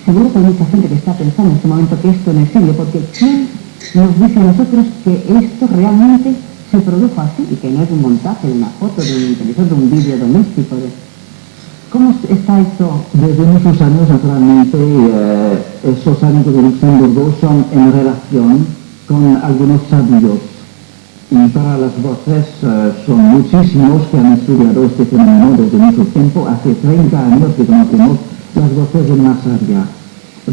Seguro que hay mucha gente que está pensando en este momento que esto no es serio, porque ¿quién nos dice a nosotros que esto realmente se produjo así y que no es un montaje de una foto, de un televisor, de un vídeo doméstico? ¿Cómo está esto? Desde muchos años, naturalmente, esos amigos de Luxemburgo son en relación con algunos sabios. Y para las voces son muchísimos que han estudiado este fenómeno desde mucho tiempo. Hace 30 años que conocemos las voces del más allá.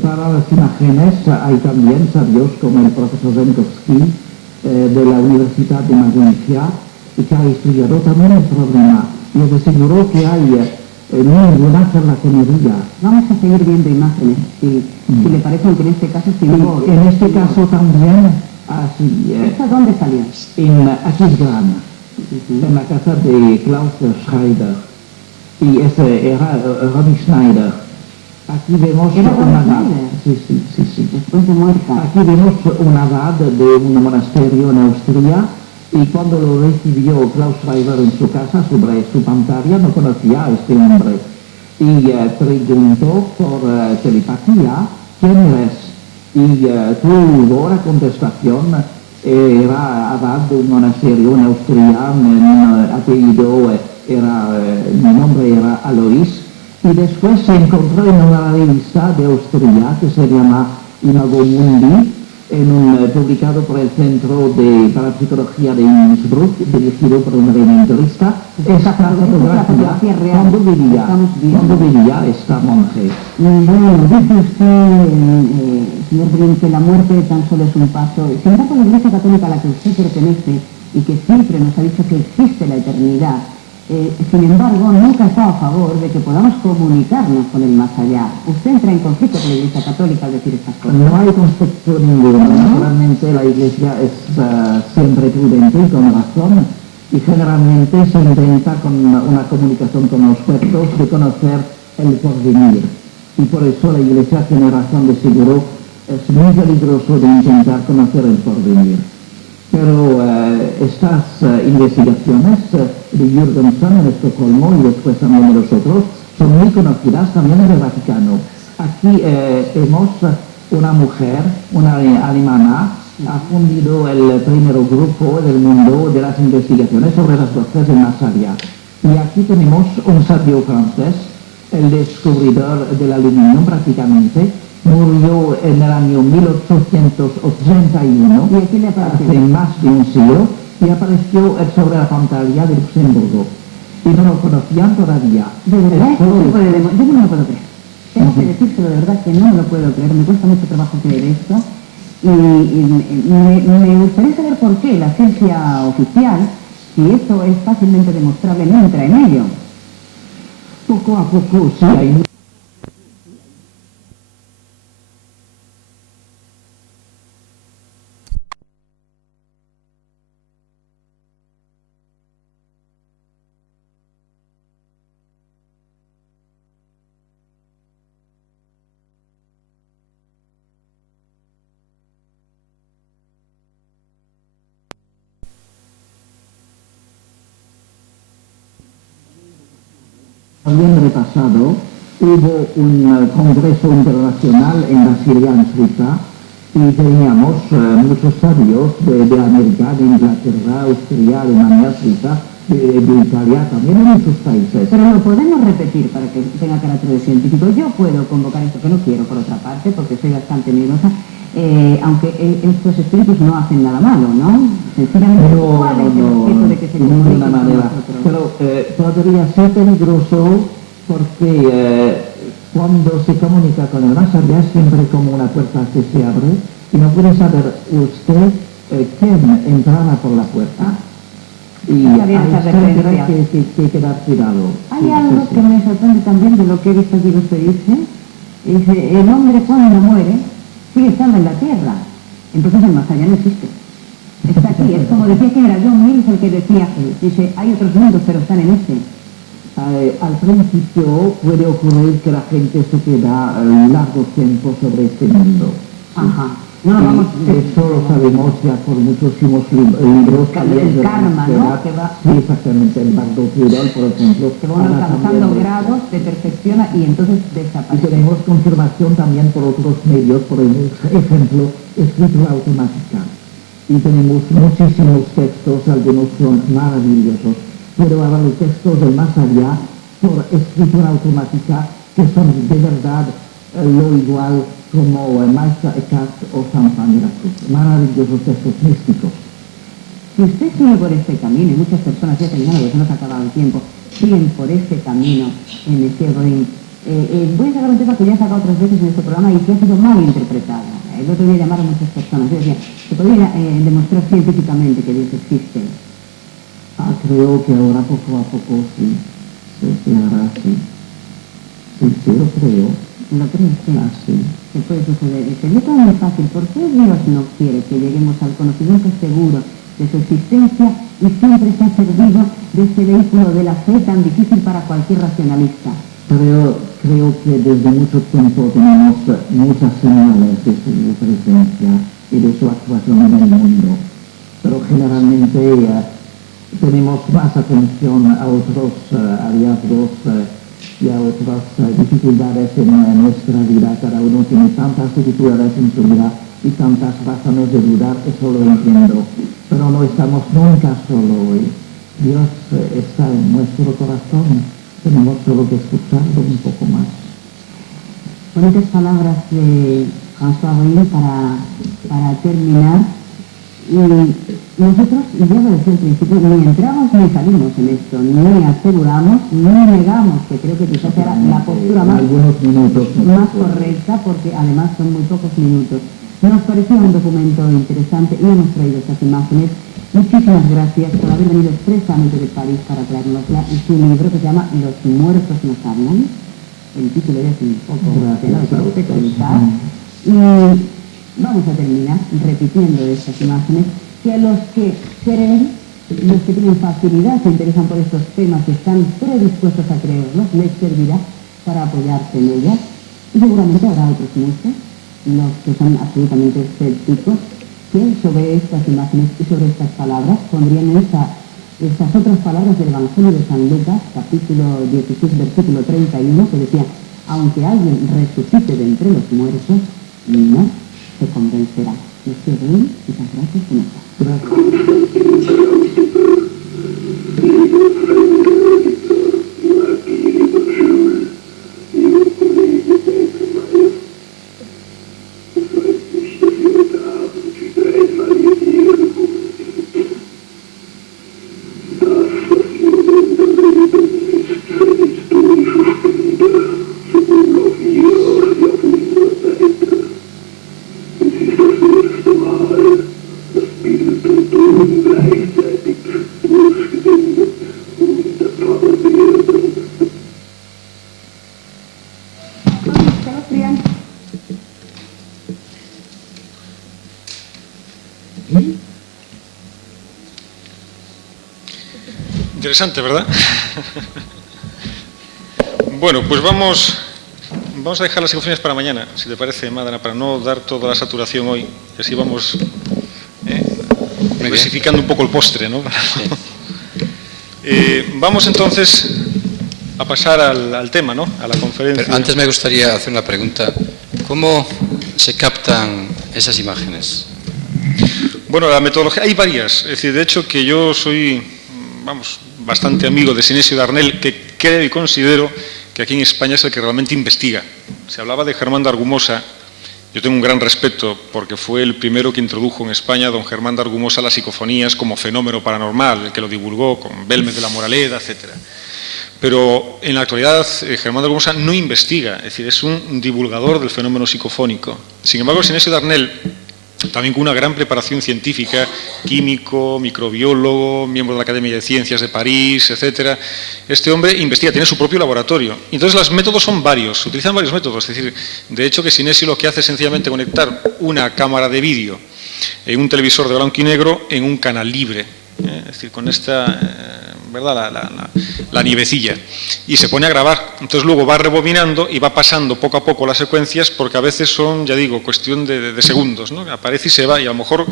Para las imágenes hay también sabios como el profesor Zenkovsky de la Universidad de Maguncia, que ha estudiado también el problema. Y os aseguro que hay ninguna charlatanería. Vamos a seguir viendo imágenes, si le parece, aunque en este caso en este caso también, así. ¿Esta dónde salió? En Aquisgrán, en la casa de Klaus Schreiber. Y ese era Romy Schneider. Aquí vemos una abad. Sí. Después de muerta. Aquí vemos un abad de un monasterio en Austria, y cuando lo recibió Klaus Schreiber en su casa, sobre su pantalla, no conocía a este hombre. Y preguntó por telepatía, ¿quién eres? Y tuvo la contestación, era abad de un monasterio en Austria, mi apellido mi nombre era Alois, Y después se encontró en una revista de Austria que se llama Imago Mundi, publicado por el Centro de Parapsicología de Innsbruck, dirigido por un rementorista, esta fotografía cuando vivía esta monje. Bueno, dice usted, señor Brin, que la muerte tan solo es un paso. Sin embargo, la Iglesia Católica a la que usted pertenece y que siempre nos ha dicho que existe la eternidad, sin embargo, nunca está a favor de que podamos comunicarnos con el más allá. ¿Usted entra en conflicto con la Iglesia Católica al decir estas cosas? No hay conflicto ninguno. Naturalmente la Iglesia es siempre prudente y con razón, y generalmente se intenta con una comunicación con los muertos de conocer el porvenir. Y por eso la Iglesia tiene razón de seguro, es muy peligroso de intentar conocer el porvenir. Pero estas investigaciones de Jürgenson en Estocolmo y después también de los otros son muy conocidas también en el Vaticano. Aquí vemos una mujer, una alemana, ha fundido el primer grupo del mundo de las investigaciones sobre las voces del más allá. Y aquí tenemos un sabio francés, el descubridor del aluminio prácticamente, murió en el año 1881, ¿y aquí le apareció? Hace más de un siglo, y apareció sobre la pantalla de Luxemburgo. Y no lo conocían todavía. ¿De verdad? Yo no me lo puedo creer. Tengo que decírselo de verdad que no me lo puedo creer. Me cuesta mucho trabajo creer esto. Y me gustaría saber por qué la ciencia oficial, si esto es fácilmente demostrable, no entra en ello. Poco a poco, sí, hay... noviembre pasado hubo un congreso internacional en Basilea, en Suiza, y teníamos muchos sabios de América, de Inglaterra, Austria, Alemania, Suiza, de Italia, también en muchos países. Pero lo podemos repetir para que tenga carácter de científico. Yo puedo convocar esto, que no quiero por otra parte, porque soy bastante miedosa, aunque estos espíritus no hacen nada malo, ¿no? Sencillamente, ¿cuál es el objeto de que se comuniquen con nosotros? Pero podría ser peligroso porque cuando se comunica con el más allá es siempre como una puerta que se abre y no puede saber usted quién entrará por la puerta. Y hay que quedar cuidado. Hay algo que me sorprende también de lo que he visto aquí usted dice, el hombre cuando muere sigue estando en la tierra, entonces el más allá no existe. Está aquí, es como decía que era John Mills el que decía, dice, hay otros mundos pero están en este. Al principio puede ocurrir que la gente se queda largo tiempo sobre este mundo. Ajá. No, vamos, eso lo sabemos ya por muchísimos libros. El karma, ¿no? Que va, sí, exactamente, el Bardo Tudor, por ejemplo. Que van alcanzando grados de perfección y entonces desaparecen. Y tenemos confirmación también por otros medios, por ejemplo, escritura automática. Y tenemos muchísimos textos, algunos son maravillosos, pero ahora los textos del más allá, por escritura automática, que son de verdad lo igual como Maestra Eckhart o San Juan de la Cruz. Maravillosos textos místicos. Si usted sigue por este camino, y muchas personas ya terminando, que se nos ha acabado el tiempo, siguen por este camino en el cielo, voy a sacar un tema que ya he sacado otras veces en este programa y que ha sido mal interpretado. El otro día llamaron muchas personas y decían, ¿se podría demostrar científicamente que Dios existe? Creo que ahora poco a poco sí, se hará así. Sí, lo creo. ¿Lo cree usted? Sí. ¿Qué puede suceder? Sería todo muy fácil. ¿Por qué Dios no quiere que lleguemos al conocimiento seguro de su existencia y siempre se ha servido de este vehículo de la fe tan difícil para cualquier racionalista? Creo que desde mucho tiempo tenemos muchas señales de su presencia y de su actuación en el mundo, pero generalmente tenemos más atención a otros hallazgos y a otras dificultades en nuestra vida. Cada uno tiene tantas dificultades en su vida y tantas razones de dudar, eso lo entiendo, pero no estamos nunca solo hoy. Dios está en nuestro corazón tenemos solo que escucharlo un poco más. Bonitas palabras de François Bril para terminar. Y nosotros, ya lo decía al principio, ni entramos ni salimos en esto, ni aseguramos, ni negamos, que creo que quizás era la postura más correcta, porque además son muy pocos minutos. Nos pareció un documento interesante y hemos traído estas imágenes. Muchísimas gracias por haber venido expresamente de París para traernosla. Es un libro que se llama Los muertos nos hablan. El título ya es un poco contar. Y vamos a terminar repitiendo estas imágenes, que a los que creen, los que tienen facilidad, se interesan por estos temas y están predispuestos a creerlos, les servirá para apoyarse en ellas. Y seguramente habrá otros muchos, los que son absolutamente escépticos, que sobre estas imágenes y sobre estas palabras pondrían estas otras palabras del Evangelio de San Lucas, capítulo 16, versículo 31, que decía: aunque alguien resucite de entre los muertos, no se convencerá. Monsieur Bril, muchas gracias por estar. Interesante, ¿verdad? Bueno, pues vamos a dejar las secciones para mañana, si te parece, Madana, para no dar toda la saturación hoy. Y así vamos diversificando un poco el postre, ¿no? Vamos entonces a pasar al tema, ¿no? A la conferencia. Pero antes me gustaría hacer una pregunta. ¿Cómo se captan esas imágenes? Bueno, la metodología, hay varias. Es decir, de hecho que yo soy, bastante amigo de Sinesio Darnell, que creo y considero que aquí en España es el que realmente investiga. Se hablaba de Germán de Argumosa. Yo tengo un gran respeto porque fue el primero que introdujo en España, don Germán de Argumosa, las psicofonías como fenómeno paranormal, el que lo divulgó con Belmez de la Moraleda, etc. Pero en la actualidad Germán de Argumosa no investiga, es decir, es un divulgador del fenómeno psicofónico. Sin embargo, Sinesio Darnell, también con una gran preparación científica, químico, microbiólogo, miembro de la Academia de Ciencias de París, etcétera. Este hombre investiga, tiene su propio laboratorio. Entonces, los métodos son varios, se utilizan varios métodos. Es decir, de hecho, que Sinesio lo que hace es sencillamente conectar una cámara de vídeo en un televisor de blanco y negro en un canal libre. Es decir, con esta, ¿verdad?, la nievecilla, y se pone a grabar. Entonces luego va rebobinando y va pasando poco a poco las secuencias, porque a veces son, ya digo, cuestión de segundos, ¿no? Aparece y se va, y a lo mejor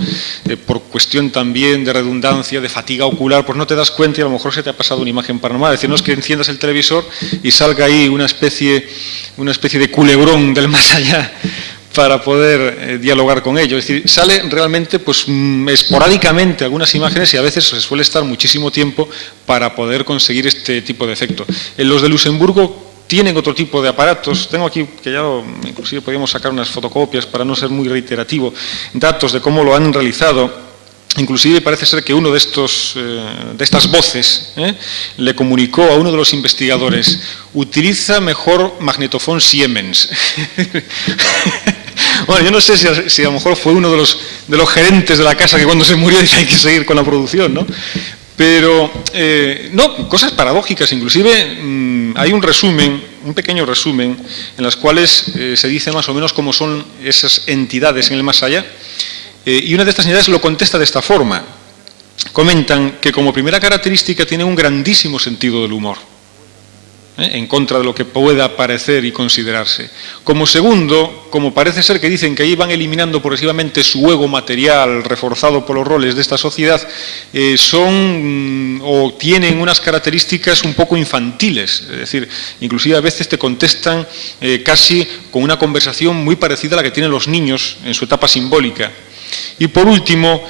por cuestión también de redundancia, de fatiga ocular, pues no te das cuenta y a lo mejor se te ha pasado una imagen paranormal. Es decir, no es que enciendas el televisor y salga ahí una especie de culebrón del más allá para poder dialogar con ello. Es decir, sale realmente pues esporádicamente algunas imágenes, y a veces se suele estar muchísimo tiempo para poder conseguir este tipo de efecto. Los de Luxemburgo tienen otro tipo de aparatos. Tengo aquí, que ya inclusive podríamos sacar unas fotocopias para no ser muy reiterativo, datos de cómo lo han realizado. Inclusive parece ser que uno de estas voces le comunicó a uno de los investigadores: utiliza mejor magnetofón Siemens. Bueno, yo no sé si a lo mejor fue uno de los gerentes de la casa que cuando se murió dice hay que seguir con la producción, ¿no? Pero, no, cosas paradójicas. Inclusive hay un pequeño resumen, en las cuales se dice más o menos cómo son esas entidades en el más allá. Y una de estas entidades lo contesta de esta forma. Comentan que como primera característica tienen un grandísimo sentido del humor, en contra de lo que pueda parecer y considerarse. Como segundo, como parece ser que dicen que ahí van eliminando progresivamente su ego material reforzado por los roles de esta sociedad, son o tienen unas características un poco infantiles. Es decir, inclusive a veces te contestan casi con una conversación muy parecida a la que tienen los niños en su etapa simbólica. Y por último,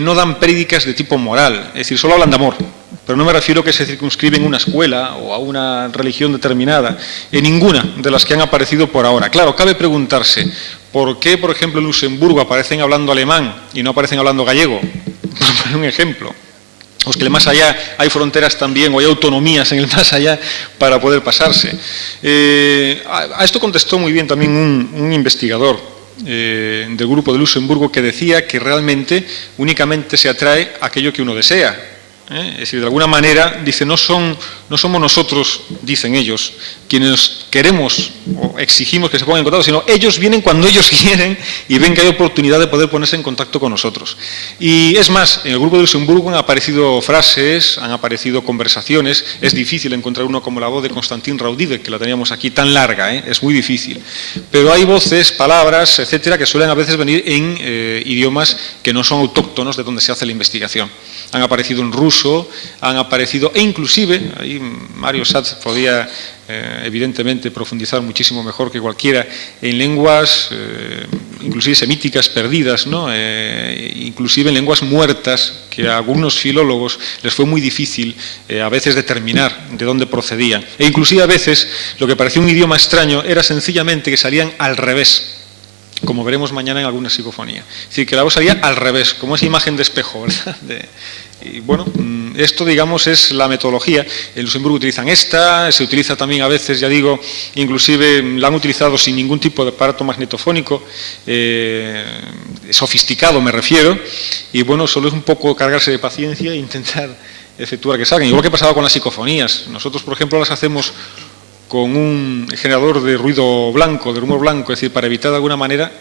no dan prédicas de tipo moral, es decir, solo hablan de amor, pero no me refiero a que se circunscribe en una escuela o a una religión determinada, en ninguna de las que han aparecido por ahora. Claro, cabe preguntarse, ¿por qué, por ejemplo, en Luxemburgo aparecen hablando alemán y no aparecen hablando gallego? Por poner un ejemplo. O es que en el más allá hay fronteras también, o hay autonomías en el más allá para poder pasarse. A esto contestó muy bien también un investigador del grupo de Luxemburgo, que decía que realmente únicamente se atrae aquello que uno desea. Es decir, de alguna manera, dice, no somos nosotros, dicen ellos, quienes queremos o exigimos que se pongan en contacto, sino ellos vienen cuando ellos quieren y ven que hay oportunidad de poder ponerse en contacto con nosotros. Y es más, en el grupo de Luxemburgo han aparecido frases, han aparecido conversaciones. Es difícil encontrar uno como la voz de Constantin Raudive, que la teníamos aquí tan larga, es muy difícil. Pero hay voces, palabras, etcétera, que suelen a veces venir en idiomas que no son autóctonos de donde se hace la investigación. Han aparecido en ruso, han aparecido, e inclusive, ahí Mario Schatz podía evidentemente profundizar muchísimo mejor que cualquiera, en lenguas inclusive semíticas perdidas, ¿no? Inclusive en lenguas muertas, que a algunos filólogos les fue muy difícil a veces determinar de dónde procedían. E inclusive a veces lo que parecía un idioma extraño era sencillamente que salían al revés, como veremos mañana en alguna psicofonía. Es decir, que la voz salía al revés, como esa imagen de espejo, ¿verdad? Y bueno, esto, digamos, es la metodología. En Luxemburgo utilizan esta, se utiliza también a veces, ya digo, inclusive la han utilizado sin ningún tipo de aparato magnetofónico, sofisticado me refiero, y bueno, solo es un poco cargarse de paciencia e intentar efectuar que salgan. Igual que pasaba con las psicofonías. Nosotros, por ejemplo, las hacemos con un generador de ruido blanco, de rumor blanco, es decir, para evitar de alguna manera,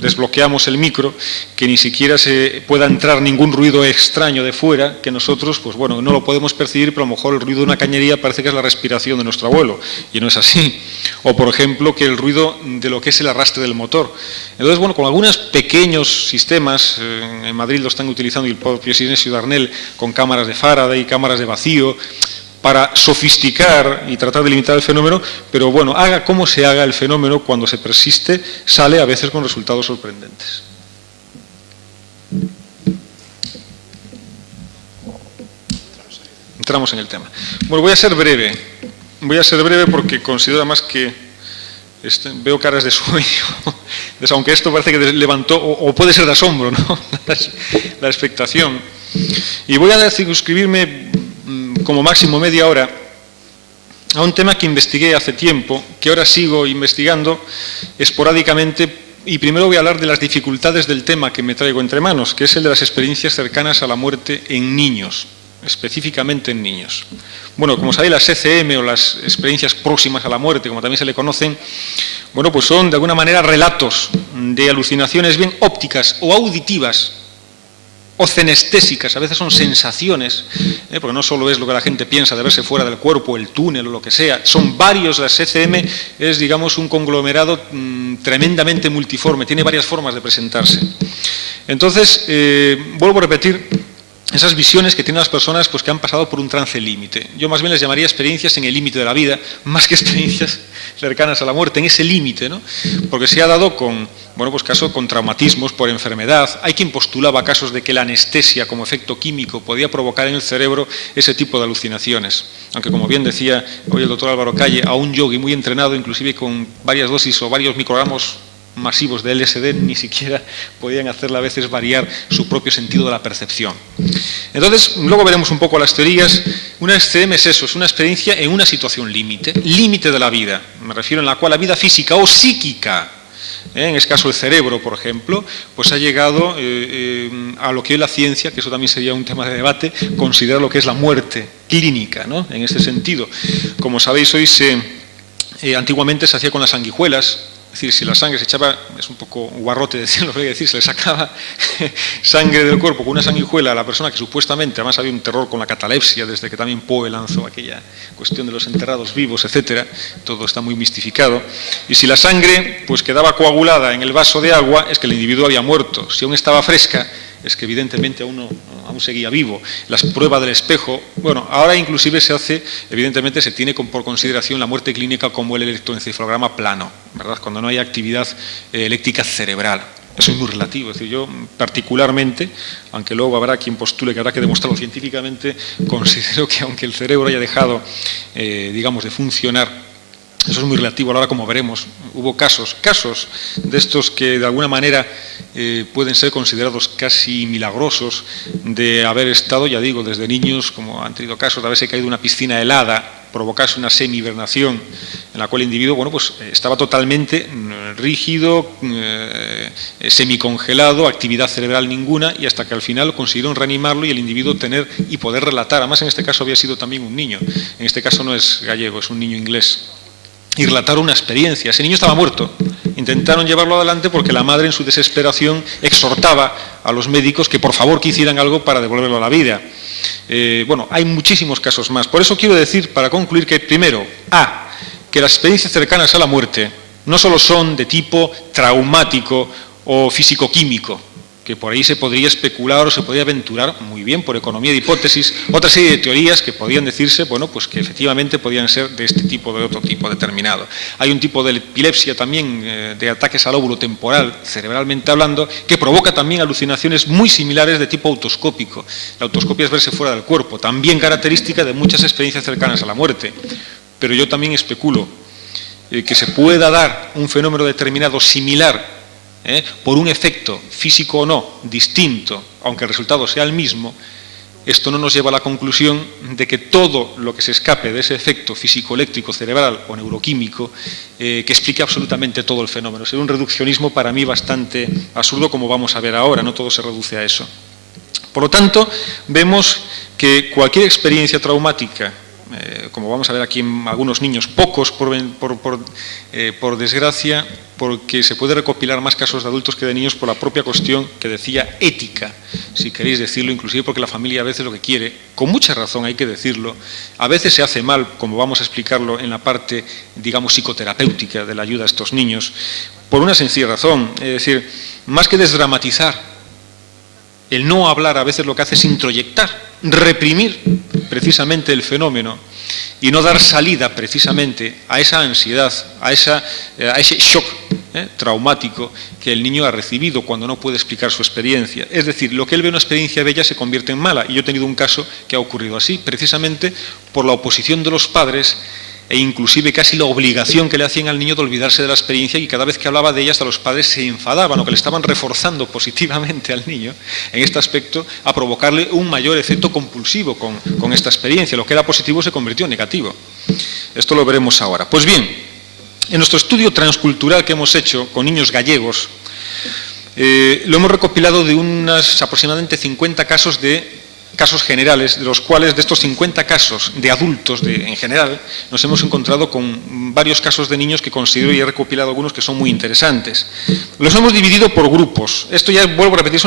desbloqueamos el micro, que ni siquiera se pueda entrar ningún ruido extraño de fuera, que nosotros, pues bueno, no lo podemos percibir, pero a lo mejor el ruido de una cañería parece que es la respiración de nuestro abuelo, y no es así. O, por ejemplo, que el ruido de lo que es el arrastre del motor. Entonces, bueno, con algunos pequeños sistemas, en Madrid lo están utilizando, y el propio Sinesio Darnell, con cámaras de Faraday, cámaras de vacío, para sofisticar y tratar de limitar el fenómeno, pero bueno, haga como se haga, el fenómeno, cuando se persiste, sale a veces con resultados sorprendentes. Entramos en el tema. Bueno, voy a ser breve porque considero además que veo caras de sueño, aunque esto parece que levantó, o puede ser de asombro, ¿no? la expectación. Y voy a circunscribirme como máximo media hora a un tema que investigué hace tiempo, que ahora sigo investigando esporádicamente, y primero voy a hablar de las dificultades del tema que me traigo entre manos, que es el de las experiencias cercanas a la muerte en niños, específicamente en niños. Bueno, como sabéis, las ECM o las experiencias próximas a la muerte, como también se le conocen, bueno, pues son de alguna manera relatos de alucinaciones bien ópticas o auditivas, o cenestésicas, a veces son sensaciones, porque no solo es lo que la gente piensa de verse fuera del cuerpo, el túnel o lo que sea, son varios. Las ECM es, digamos, un conglomerado tremendamente multiforme, tiene varias formas de presentarse. Entonces, vuelvo a repetir, esas visiones que tienen las personas, pues, que han pasado por un trance límite. Yo más bien les llamaría experiencias en el límite de la vida, más que experiencias cercanas a la muerte, en ese límite, ¿no? Porque se ha dado con, bueno, pues casos con traumatismos por enfermedad. Hay quien postulaba casos de que la anestesia como efecto químico podía provocar en el cerebro ese tipo de alucinaciones. Aunque, como bien decía hoy el doctor Álvaro Calle, a un yogui muy entrenado, inclusive con varias dosis o varios microgramos masivos de LSD, ni siquiera podían hacerle a veces variar su propio sentido de la percepción. Entonces, luego veremos un poco las teorías. Una ECM es eso, es una experiencia en una situación límite de la vida, me refiero, en la cual la vida física o psíquica, en este caso el cerebro, por ejemplo, pues ha llegado a lo que hoy la ciencia, que eso también sería un tema de debate, considera lo que es la muerte clínica, ¿no? En ese sentido. Como sabéis, hoy antiguamente se hacía con las sanguijuelas. Es decir, si la sangre se echaba, es un poco guarrote decirlo, pero hay que decir, se le sacaba sangre del cuerpo con una sanguijuela a la persona que supuestamente, además había un terror con la catalepsia, desde que también Poe lanzó aquella cuestión de los enterrados vivos, etcétera, todo está muy mistificado, y si la sangre pues quedaba coagulada en el vaso de agua, es que el individuo había muerto. Si aún estaba fresca, es que evidentemente aún seguía vivo. Las pruebas del espejo, bueno, ahora inclusive se hace, evidentemente se tiene por consideración la muerte clínica como el electroencefalograma plano, ¿verdad? Cuando no hay actividad eléctrica cerebral. Eso es muy relativo. Es decir, yo particularmente, aunque luego habrá quien postule que habrá que demostrarlo científicamente, considero que aunque el cerebro haya dejado, digamos, de funcionar, eso es muy relativo. Ahora, como veremos, hubo casos de estos que de alguna manera pueden ser considerados casi milagrosos de haber estado, ya digo, desde niños, como han tenido casos de haberse caído en una piscina helada, provocarse una semi-hibernación en la cual el individuo, bueno, pues estaba totalmente rígido, semicongelado, actividad cerebral ninguna, y hasta que al final consiguieron reanimarlo y el individuo tener y poder relatar. Además, en este caso había sido también un niño, en este caso no es gallego, es un niño inglés. Y relataron una experiencia. Ese niño estaba muerto. Intentaron llevarlo adelante porque la madre, en su desesperación, exhortaba a los médicos que por favor que hicieran algo para devolverlo a la vida. Bueno, hay muchísimos casos más. Por eso quiero decir, para concluir, que primero, que las experiencias cercanas a la muerte no solo son de tipo traumático o físico-químico, que por ahí se podría especular o se podría aventurar muy bien por economía de hipótesis, otra serie de teorías que podían decirse, bueno, pues que efectivamente podían ser de este tipo o de otro tipo determinado. Hay un tipo de epilepsia también, de ataques al óvulo temporal, cerebralmente hablando, que provoca también alucinaciones muy similares de tipo autoscópico. La autoscopia es verse fuera del cuerpo, también característica de muchas experiencias cercanas a la muerte. Pero yo también especulo que se pueda dar un fenómeno determinado similar, por un efecto físico o no distinto, aunque el resultado sea el mismo. Esto no nos lleva a la conclusión de que todo lo que se escape de ese efecto físico-eléctrico, cerebral o neuroquímico, que explique absolutamente todo el fenómeno. Sería un reduccionismo para mí bastante absurdo, como vamos a ver ahora, no todo se reduce a eso. Por lo tanto, vemos que cualquier experiencia traumática, como vamos a ver aquí en algunos niños, pocos por desgracia, porque se puede recopilar más casos de adultos que de niños por la propia cuestión que decía ética, si queréis decirlo, inclusive porque la familia a veces lo que quiere, con mucha razón hay que decirlo, a veces se hace mal, como vamos a explicarlo en la parte, digamos, psicoterapéutica de la ayuda a estos niños, por una sencilla razón, es decir, más que desdramatizar, el no hablar a veces lo que hace es introyectar, reprimir precisamente el fenómeno y no dar salida precisamente a esa ansiedad, a ese shock traumático que el niño ha recibido cuando no puede explicar su experiencia. Es decir, lo que él ve una experiencia bella se convierte en mala, y yo he tenido un caso que ha ocurrido así, precisamente por la oposición de los padres e inclusive casi la obligación que le hacían al niño de olvidarse de la experiencia, y cada vez que hablaba de ella hasta los padres se enfadaban, o que le estaban reforzando positivamente al niño en este aspecto a provocarle un mayor efecto compulsivo con esta experiencia. Lo que era positivo se convirtió en negativo. Esto lo veremos ahora. Pues bien, en nuestro estudio transcultural que hemos hecho con niños gallegos, lo hemos recopilado de unas aproximadamente 50 casos generales, de los cuales, de estos 50 casos de adultos en general, nos hemos encontrado con varios casos de niños que considero, y he recopilado algunos que son muy interesantes. Los hemos dividido por grupos. Esto, ya vuelvo a repetir,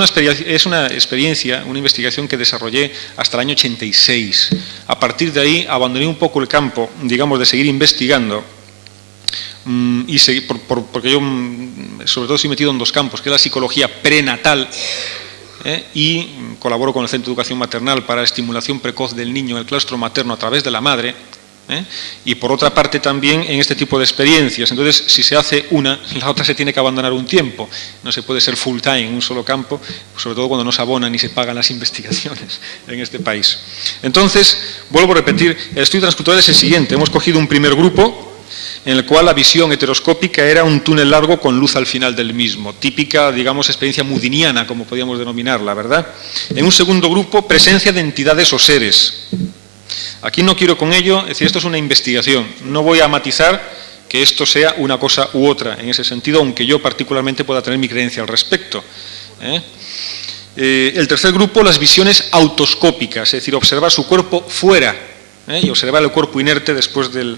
es una experiencia, una investigación que desarrollé hasta el año 86. A partir de ahí abandoné un poco el campo, digamos, de seguir investigando, porque yo sobre todo estoy metido en dos campos, que es la psicología prenatal, y colaboro con el Centro de Educación Maternal para la estimulación precoz del niño en el claustro materno a través de la madre, y por otra parte también en este tipo de experiencias. Entonces, si se hace una, la otra se tiene que abandonar un tiempo. No se puede ser full time en un solo campo, sobre todo cuando no se abonan ni se pagan las investigaciones en este país. Entonces, vuelvo a repetir, el estudio transcultural es el siguiente. Hemos cogido un primer grupo en el cual la visión heteroscópica era un túnel largo con luz al final del mismo, típica, digamos, experiencia mudiniana, como podríamos denominarla, ¿verdad? En un segundo grupo, presencia de entidades o seres. Aquí no quiero con ello, es decir, esto es una investigación, no voy a matizar que esto sea una cosa u otra, en ese sentido, aunque yo particularmente pueda tener mi creencia al respecto. El tercer grupo, las visiones autoscópicas, es decir, observar su cuerpo fuera, y observar el cuerpo inerte después de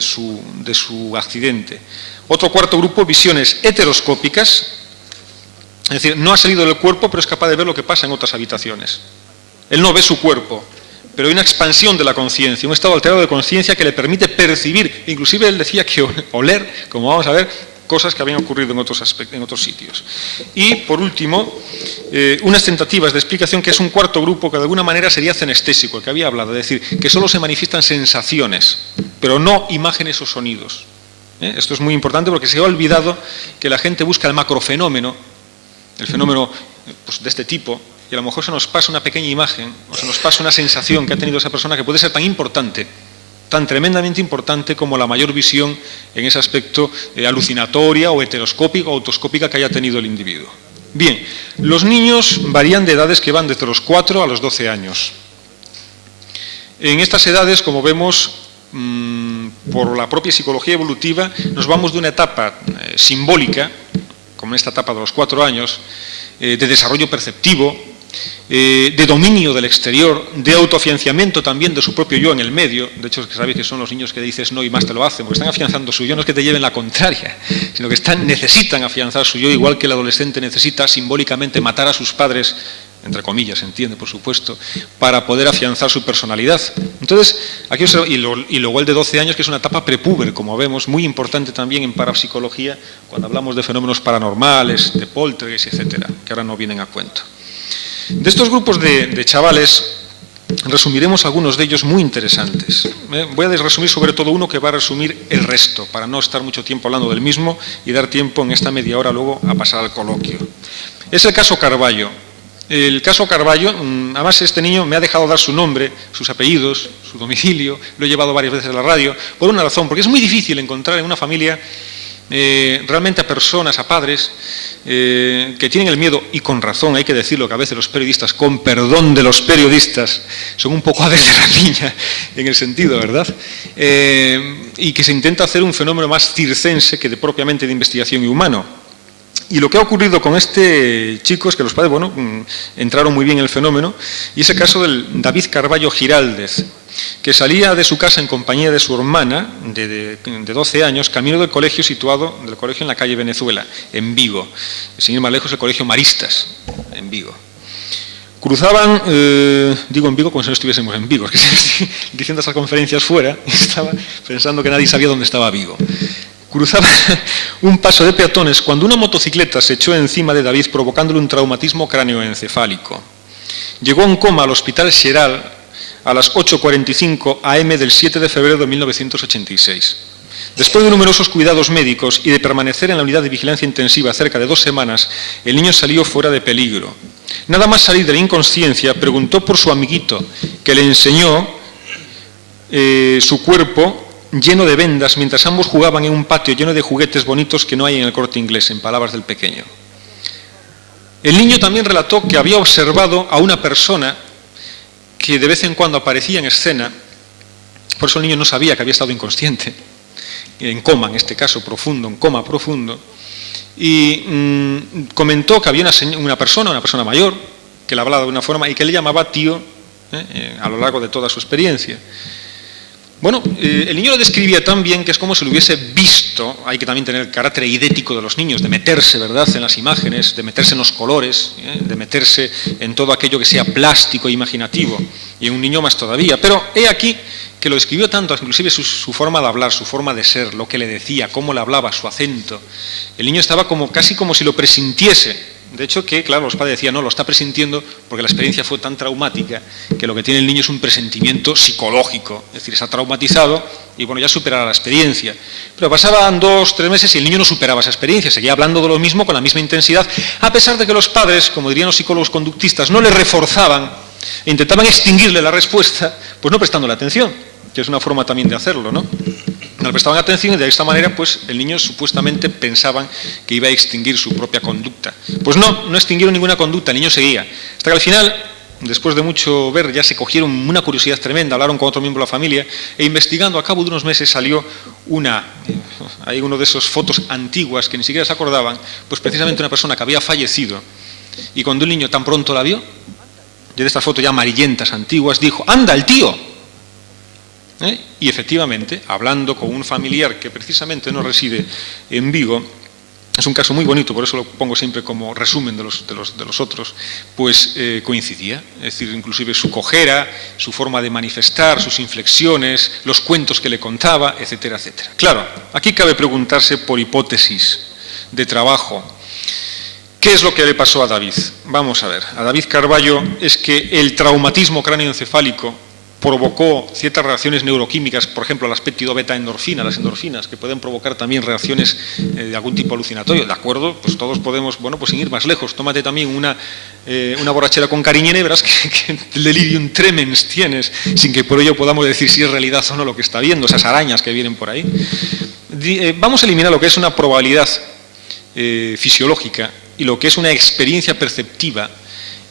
su accidente. Otro cuarto grupo, visiones heteroscópicas, es decir, no ha salido del cuerpo, pero es capaz de ver lo que pasa en otras habitaciones. Él no ve su cuerpo, pero hay una expansión de la conciencia, un estado alterado de conciencia que le permite percibir, inclusive él decía que oler, como vamos a ver, cosas que habían ocurrido en otros sitios. Y, por último, unas tentativas de explicación, que es un cuarto grupo que de alguna manera sería cenestésico, el que había hablado, es decir, que solo se manifiestan sensaciones, pero no imágenes o sonidos. Esto es muy importante porque se ha olvidado que la gente busca el macrofenómeno, el fenómeno pues, de este tipo, y a lo mejor se nos pasa una pequeña imagen, o se nos pasa una sensación que ha tenido esa persona que puede ser tan importante, tan tremendamente importante como la mayor visión en ese aspecto alucinatoria o heteroscópica o autoscópica que haya tenido el individuo. Bien, los niños varían de edades que van desde los 4 a los 12 años. En estas edades, como vemos, por la propia psicología evolutiva, nos vamos de una etapa simbólica, como en esta etapa de los 4 años, de desarrollo perceptivo, de dominio del exterior, de autoafianzamiento también de su propio yo en el medio. De hecho, que sabéis que son los niños que dices no y más te lo hacen, porque están afianzando su yo, no es que te lleven la contraria, sino que necesitan afianzar su yo, igual que el adolescente necesita simbólicamente matar a sus padres, entre comillas, se entiende, por supuesto, para poder afianzar su personalidad. Entonces, aquí y luego el de 12 años, que es una etapa prepúber, como vemos, muy importante también en parapsicología, cuando hablamos de fenómenos paranormales, de poltergeist, etcétera, que ahora no vienen a cuento. De estos grupos de chavales, resumiremos algunos de ellos muy interesantes. Voy a resumir sobre todo uno que va a resumir el resto, para no estar mucho tiempo hablando del mismo y dar tiempo en esta media hora luego a pasar al coloquio. Es el caso Carballo. El caso Carballo, además este niño me ha dejado dar su nombre, sus apellidos, su domicilio, lo he llevado varias veces a la radio, por una razón, porque es muy difícil encontrar en una familia realmente a personas, a padres, que tienen el miedo, y con razón, hay que decirlo, que a veces los periodistas, con perdón de los periodistas, son un poco aves de rapiña, en el sentido, ¿verdad? Y que se intenta hacer un fenómeno más circense que propiamente de investigación y humano. Y lo que ha ocurrido con este chico es que los padres, bueno, entraron muy bien en el fenómeno, y ese caso del David Carballo Giraldez, que salía de su casa en compañía de su hermana, de 12 años, camino del colegio situado, del colegio en la calle Venezuela, en Vigo. Sin ir más lejos, el colegio Maristas, en Vigo. Cruzaban, digo en Vigo como si no estuviésemos en Vigo, es que estoy diciendo esas conferencias fuera, y estaba pensando que nadie sabía dónde estaba Vigo. Cruzaba un paso de peatones cuando una motocicleta se echó encima de David provocándole un traumatismo cráneoencefálico. Llegó en coma al hospital Xeral a las 8:45 am del 7 de febrero de 1986. Después de numerosos cuidados médicos y de permanecer en la unidad de vigilancia intensiva cerca de 2 semanas, el niño salió fuera de peligro. Nada más salir de la inconsciencia, preguntó por su amiguito, que le enseñó su cuerpo lleno de vendas, mientras ambos jugaban en un patio lleno de juguetes bonitos que no hay en el Corte Inglés, en palabras del pequeño. El niño también relató que había observado a una persona que de vez en cuando aparecía en escena, por eso el niño no sabía que había estado inconsciente, en coma en este caso profundo, en coma profundo, y comentó que había una persona mayor, que le hablaba de una forma y que le llamaba tío a lo largo de toda su experiencia. Bueno, el niño lo describía tan bien que es como si lo hubiese visto. Hay que también tener el carácter eidético de los niños, de meterse, ¿verdad?, en las imágenes, de meterse en los colores, de meterse en todo aquello que sea plástico e imaginativo, y en un niño más todavía. Pero he aquí que lo describió tanto, inclusive su forma de hablar, su forma de ser, lo que le decía, cómo le hablaba, su acento. El niño estaba casi como si lo presintiese. De hecho, que claro, los padres decían, no, lo está presintiendo porque la experiencia fue tan traumática que lo que tiene el niño es un presentimiento psicológico, es decir, está traumatizado y bueno, ya superará la experiencia. Pero pasaban 2 o 3 meses y el niño no superaba esa experiencia, seguía hablando de lo mismo con la misma intensidad, a pesar de que los padres, como dirían los psicólogos conductistas, no le reforzaban e intentaban extinguirle la respuesta, pues no prestándole atención, que es una forma también de hacerlo, ¿no? No le prestaban atención y de esta manera pues el niño supuestamente pensaban que iba a extinguir su propia conducta. Pues no extinguieron ninguna conducta, el niño seguía. Hasta que al final, después de mucho ver, ya se cogieron una curiosidad tremenda, hablaron con otro miembro de la familia e investigando, a cabo de unos meses salió hay uno de esos fotos antiguas que ni siquiera se acordaban, pues precisamente una persona que había fallecido, y cuando el niño tan pronto la vio, y de estas fotos ya amarillentas, antiguas, dijo, ¡anda, el tío! Y efectivamente, hablando con un familiar que precisamente no reside en Vigo, es un caso muy bonito, por eso lo pongo siempre como resumen de los otros, pues coincidía, es decir, inclusive su cojera, su forma de manifestar, sus inflexiones, los cuentos que le contaba, etcétera, etcétera. Claro, aquí cabe preguntarse por hipótesis de trabajo, ¿qué es lo que le pasó a David? Vamos a ver, a David Carballo es que el traumatismo cráneoencefálico provocó ciertas reacciones neuroquímicas, por ejemplo, las peptidobeta-endorfinas, las endorfinas, que pueden provocar también reacciones de algún tipo alucinatorio. De acuerdo, pues todos podemos, bueno, pues sin ir más lejos, tómate también una borrachera con cariñena y verás que delirium tremens tienes, sin que por ello podamos decir si es realidad o no lo que está viendo, esas arañas que vienen por ahí. Vamos a eliminar lo que es una probabilidad fisiológica y lo que es una experiencia perceptiva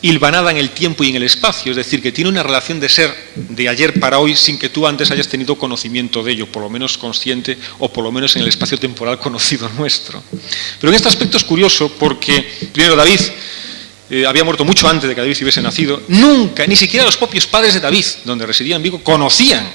hilvanada en el tiempo y en el espacio, es decir, que tiene una relación de ser de ayer para hoy sin que tú antes hayas tenido conocimiento de ello, por lo menos consciente o por lo menos en el espacio temporal conocido nuestro. Pero en este aspecto es curioso porque, primero, David había muerto mucho antes de que David hubiese nacido. Nunca, ni siquiera los propios padres de David, donde residía en Vigo, conocían,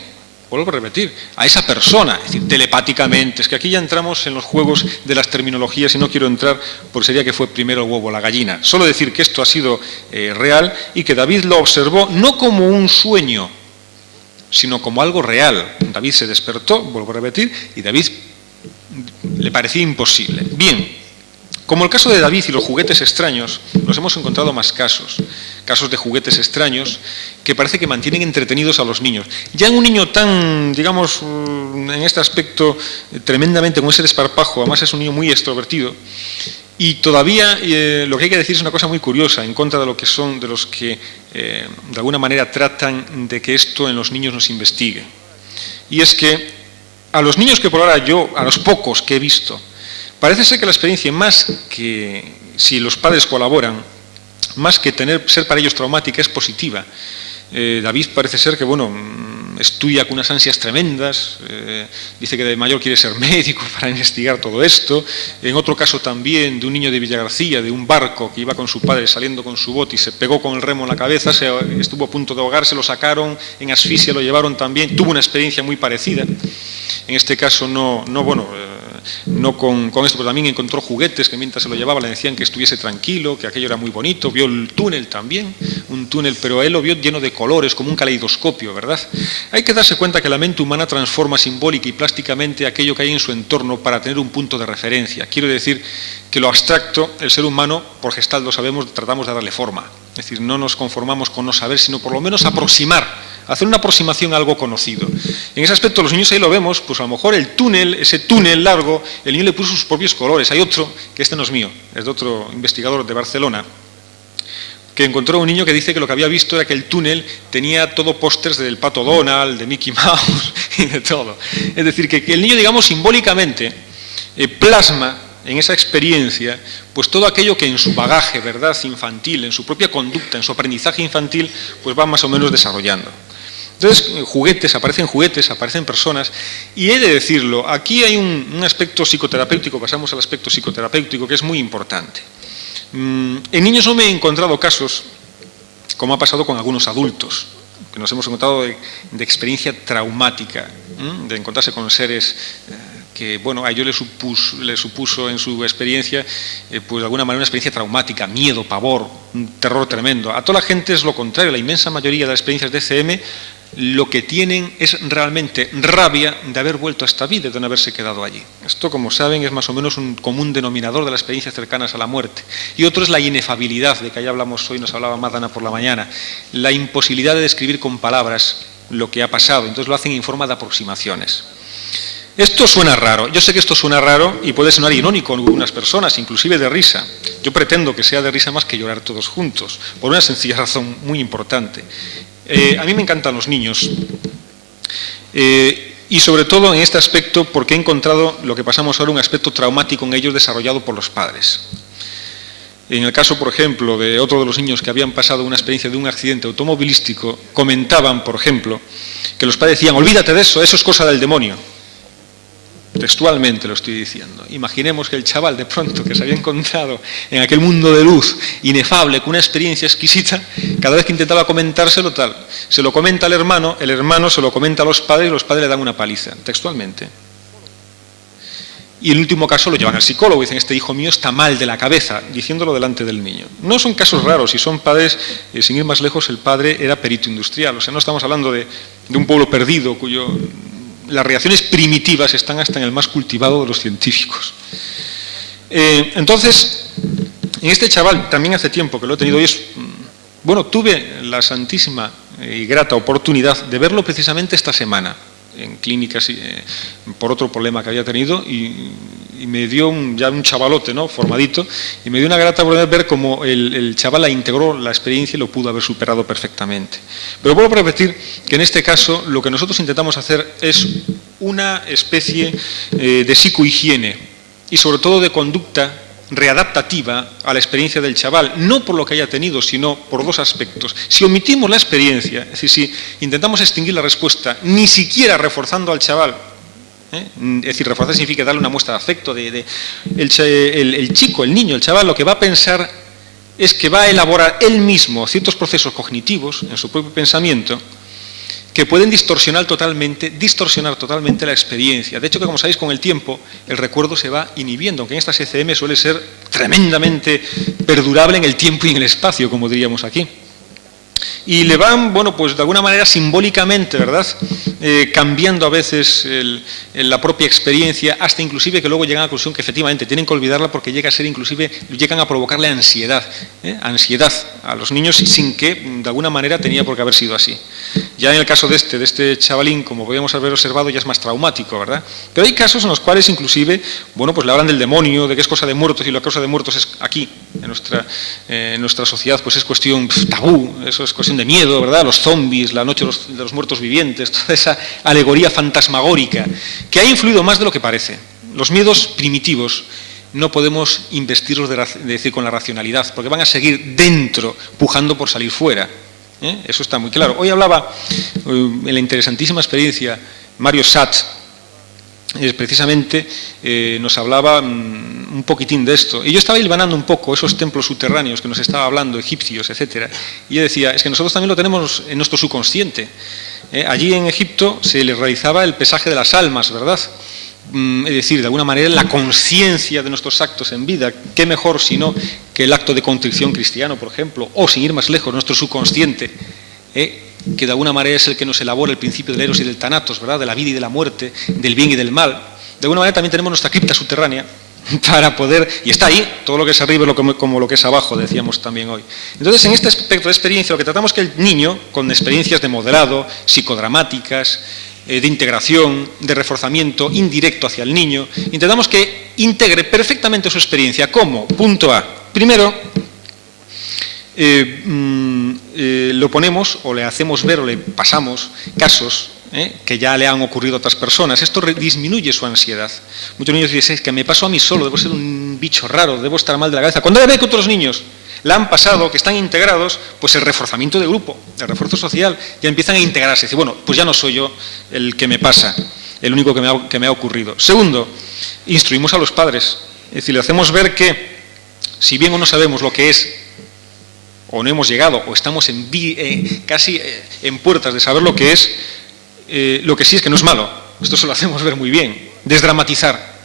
vuelvo a repetir, a esa persona, es decir, telepáticamente. Es que aquí ya entramos en los juegos de las terminologías y no quiero entrar porque sería que fue primero el huevo o la gallina. Solo decir que esto ha sido real y que David lo observó no como un sueño, sino como algo real. David se despertó, vuelvo a repetir, y David le parecía imposible. Bien. Como el caso de David y los juguetes extraños, nos hemos encontrado más casos de juguetes extraños que parece que mantienen entretenidos a los niños. Ya en un niño tan, digamos, en este aspecto tremendamente con ese desparpajo, además es un niño muy extrovertido, y todavía lo que hay que decir es una cosa muy curiosa en contra de lo que son, de los que de alguna manera tratan de que esto en los niños nos investigue. Y es que a los niños que por ahora a los pocos que he visto, parece ser que la experiencia, más que si los padres colaboran, más que ser para ellos traumática, es positiva. David parece ser que, bueno, estudia con unas ansias tremendas, dice que de mayor quiere ser médico para investigar todo esto. En otro caso también de un niño de Villagarcía, de un barco que iba con su padre saliendo con su bote y se pegó con el remo en la cabeza, estuvo a punto de ahogarse, lo sacaron en asfixia, lo llevaron también, tuvo una experiencia muy parecida. En este caso no con esto, pero también encontró juguetes que mientras se lo llevaba le decían que estuviese tranquilo, que aquello era muy bonito, vio el túnel también, un túnel, pero él lo vio lleno de colores, como un caleidoscopio, ¿verdad? Hay que darse cuenta que la mente humana transforma simbólica y plásticamente aquello que hay en su entorno para tener un punto de referencia. Quiero decir que lo abstracto, el ser humano, por Gestalt lo sabemos, tratamos de darle forma. Es decir, no nos conformamos con no saber, sino por lo menos hacer una aproximación a algo conocido. En ese aspecto los niños ahí lo vemos, pues a lo mejor el túnel, ese túnel largo, el niño le puso sus propios colores. Hay otro, que este no es mío, es de otro investigador de Barcelona, que encontró un niño que dice que lo que había visto era que el túnel tenía todo pósters del Pato Donald, de Mickey Mouse y de todo. Es decir, que el niño, digamos, simbólicamente plasma en esa experiencia, pues todo aquello que en su bagaje, verdad, infantil, en su propia conducta, en su aprendizaje infantil, pues va más o menos desarrollando. Entonces, aparecen personas, y he de decirlo, aquí hay un aspecto psicoterapéutico, pasamos al aspecto psicoterapéutico, que es muy importante. En niños no me he encontrado casos, como ha pasado con algunos adultos, que nos hemos encontrado de experiencia traumática, de encontrarse con seres que, bueno, a ellos le supuso en su experiencia, pues de alguna manera una experiencia traumática, miedo, pavor, un terror tremendo. A toda la gente es lo contrario, la inmensa mayoría de las experiencias de ECM lo que tienen es realmente rabia de haber vuelto a esta vida, de no haberse quedado allí. Esto, como saben, es más o menos un común denominador de las experiencias cercanas a la muerte. Y otro es la inefabilidad, de que ya hablamos hoy, nos hablaba Madana por la mañana, la imposibilidad de describir con palabras lo que ha pasado, entonces lo hacen en forma de aproximaciones. Esto suena raro, yo sé que esto suena raro y puede sonar irónico en algunas personas, inclusive de risa. Yo pretendo que sea de risa más que llorar todos juntos, por una sencilla razón muy importante. A mí me encantan los niños y sobre todo en este aspecto porque he encontrado lo que pasamos ahora, un aspecto traumático en ellos desarrollado por los padres. En el caso, por ejemplo, de otro de los niños que habían pasado una experiencia de un accidente automovilístico, comentaban, por ejemplo, que los padres decían: olvídate de eso, eso es cosa del demonio. Textualmente lo estoy diciendo. Imaginemos que el chaval de pronto que se había encontrado en aquel mundo de luz inefable, con una experiencia exquisita, cada vez que intentaba comentárselo tal, se lo comenta al hermano, el hermano se lo comenta a los padres y los padres le dan una paliza, textualmente. Y en el último caso lo llevan al psicólogo y dicen: este hijo mío está mal de la cabeza, diciéndolo delante del niño. No son casos raros, si son padres, sin ir más lejos, el padre era perito industrial, o sea, no estamos hablando de un pueblo perdido cuyo... Las reacciones primitivas están hasta en el más cultivado de los científicos. Entonces, en este chaval, también hace tiempo que lo he tenido, y tuve la santísima y grata oportunidad de verlo precisamente esta semana en clínicas por otro problema que había tenido y me dio ya un chavalote, ¿no?, formadito, y me dio una grata oportunidad de ver cómo el chaval la integró la experiencia y lo pudo haber superado perfectamente. Pero vuelvo a repetir que en este caso lo que nosotros intentamos hacer es una especie de psicohigiene y sobre todo de conducta readaptativa a la experiencia del chaval, no por lo que haya tenido, sino por dos aspectos. Si omitimos la experiencia, es decir, si intentamos extinguir la respuesta, ni siquiera reforzando al chaval, es decir, reforzar significa darle una muestra de afecto, el chico, el niño, el chaval, lo que va a pensar es que va a elaborar él mismo ciertos procesos cognitivos en su propio pensamiento que pueden distorsionar totalmente la experiencia. De hecho, que como sabéis, con el tiempo el recuerdo se va inhibiendo, aunque en estas ECM suele ser tremendamente perdurable en el tiempo y en el espacio, como diríamos aquí. Y le van, bueno, pues de alguna manera simbólicamente, ¿verdad?, cambiando a veces la propia experiencia, hasta inclusive que luego llegan a la conclusión que efectivamente tienen que olvidarla porque llegan a provocarle ansiedad a los niños sin que de alguna manera tenía por qué haber sido así. Ya en el caso de este chavalín, como podíamos haber observado, ya es más traumático, ¿verdad? Pero hay casos en los cuales inclusive, bueno, pues le hablan del demonio, de que es cosa de muertos, y la causa de muertos es aquí, en nuestra sociedad, pues es cuestión tabú, eso es cuestión de miedo, ¿verdad? Los zombies, la noche de los muertos vivientes, toda esa alegoría fantasmagórica que ha influido más de lo que parece. Los miedos primitivos no podemos investirlos decir con la racionalidad, porque van a seguir dentro, pujando por salir fuera. Eso está muy claro. Hoy hablaba en la interesantísima experiencia Mario Satz, precisamente nos hablaba un poquitín de esto. Y yo estaba hilvanando un poco esos templos subterráneos que nos estaba hablando, egipcios, etcétera. Y yo decía, es que nosotros también lo tenemos en nuestro subconsciente. Allí en Egipto se le realizaba el pesaje de las almas, ¿verdad? Es decir, de alguna manera la conciencia de nuestros actos en vida. ¿Qué mejor sino que el acto de contrición cristiano, por ejemplo? O, sin ir más lejos, nuestro subconsciente, que de alguna manera es el que nos elabora el principio del eros y del thanatos, ¿verdad?, de la vida y de la muerte, del bien y del mal. De alguna manera también tenemos nuestra cripta subterránea para poder, y está ahí, todo lo que es arriba como lo que es abajo, decíamos también hoy. Entonces, en este aspecto de experiencia, lo que tratamos es que el niño, con experiencias de modelado, psicodramáticas, de integración, de reforzamiento indirecto hacia el niño, intentamos que integre perfectamente su experiencia. ¿Cómo? Punto A. Primero, lo ponemos o le hacemos ver o le pasamos casos que ya le han ocurrido a otras personas. Esto disminuye su ansiedad. Muchos niños dicen, es que me pasó a mí solo, debo ser un bicho raro, debo estar mal de la cabeza. Cuando ve que otros niños la han pasado, que están integrados, pues el reforzamiento de grupo, el refuerzo social, ya empiezan a integrarse. Dice, bueno, pues ya no soy yo el que me pasa, el único que me ha ocurrido. Segundo, instruimos a los padres. Es decir, le hacemos ver que, si bien o no sabemos lo que es, o no hemos llegado, o estamos casi en puertas de saber lo que es, lo que sí es que no es malo. Esto se lo hacemos ver muy bien. Desdramatizar.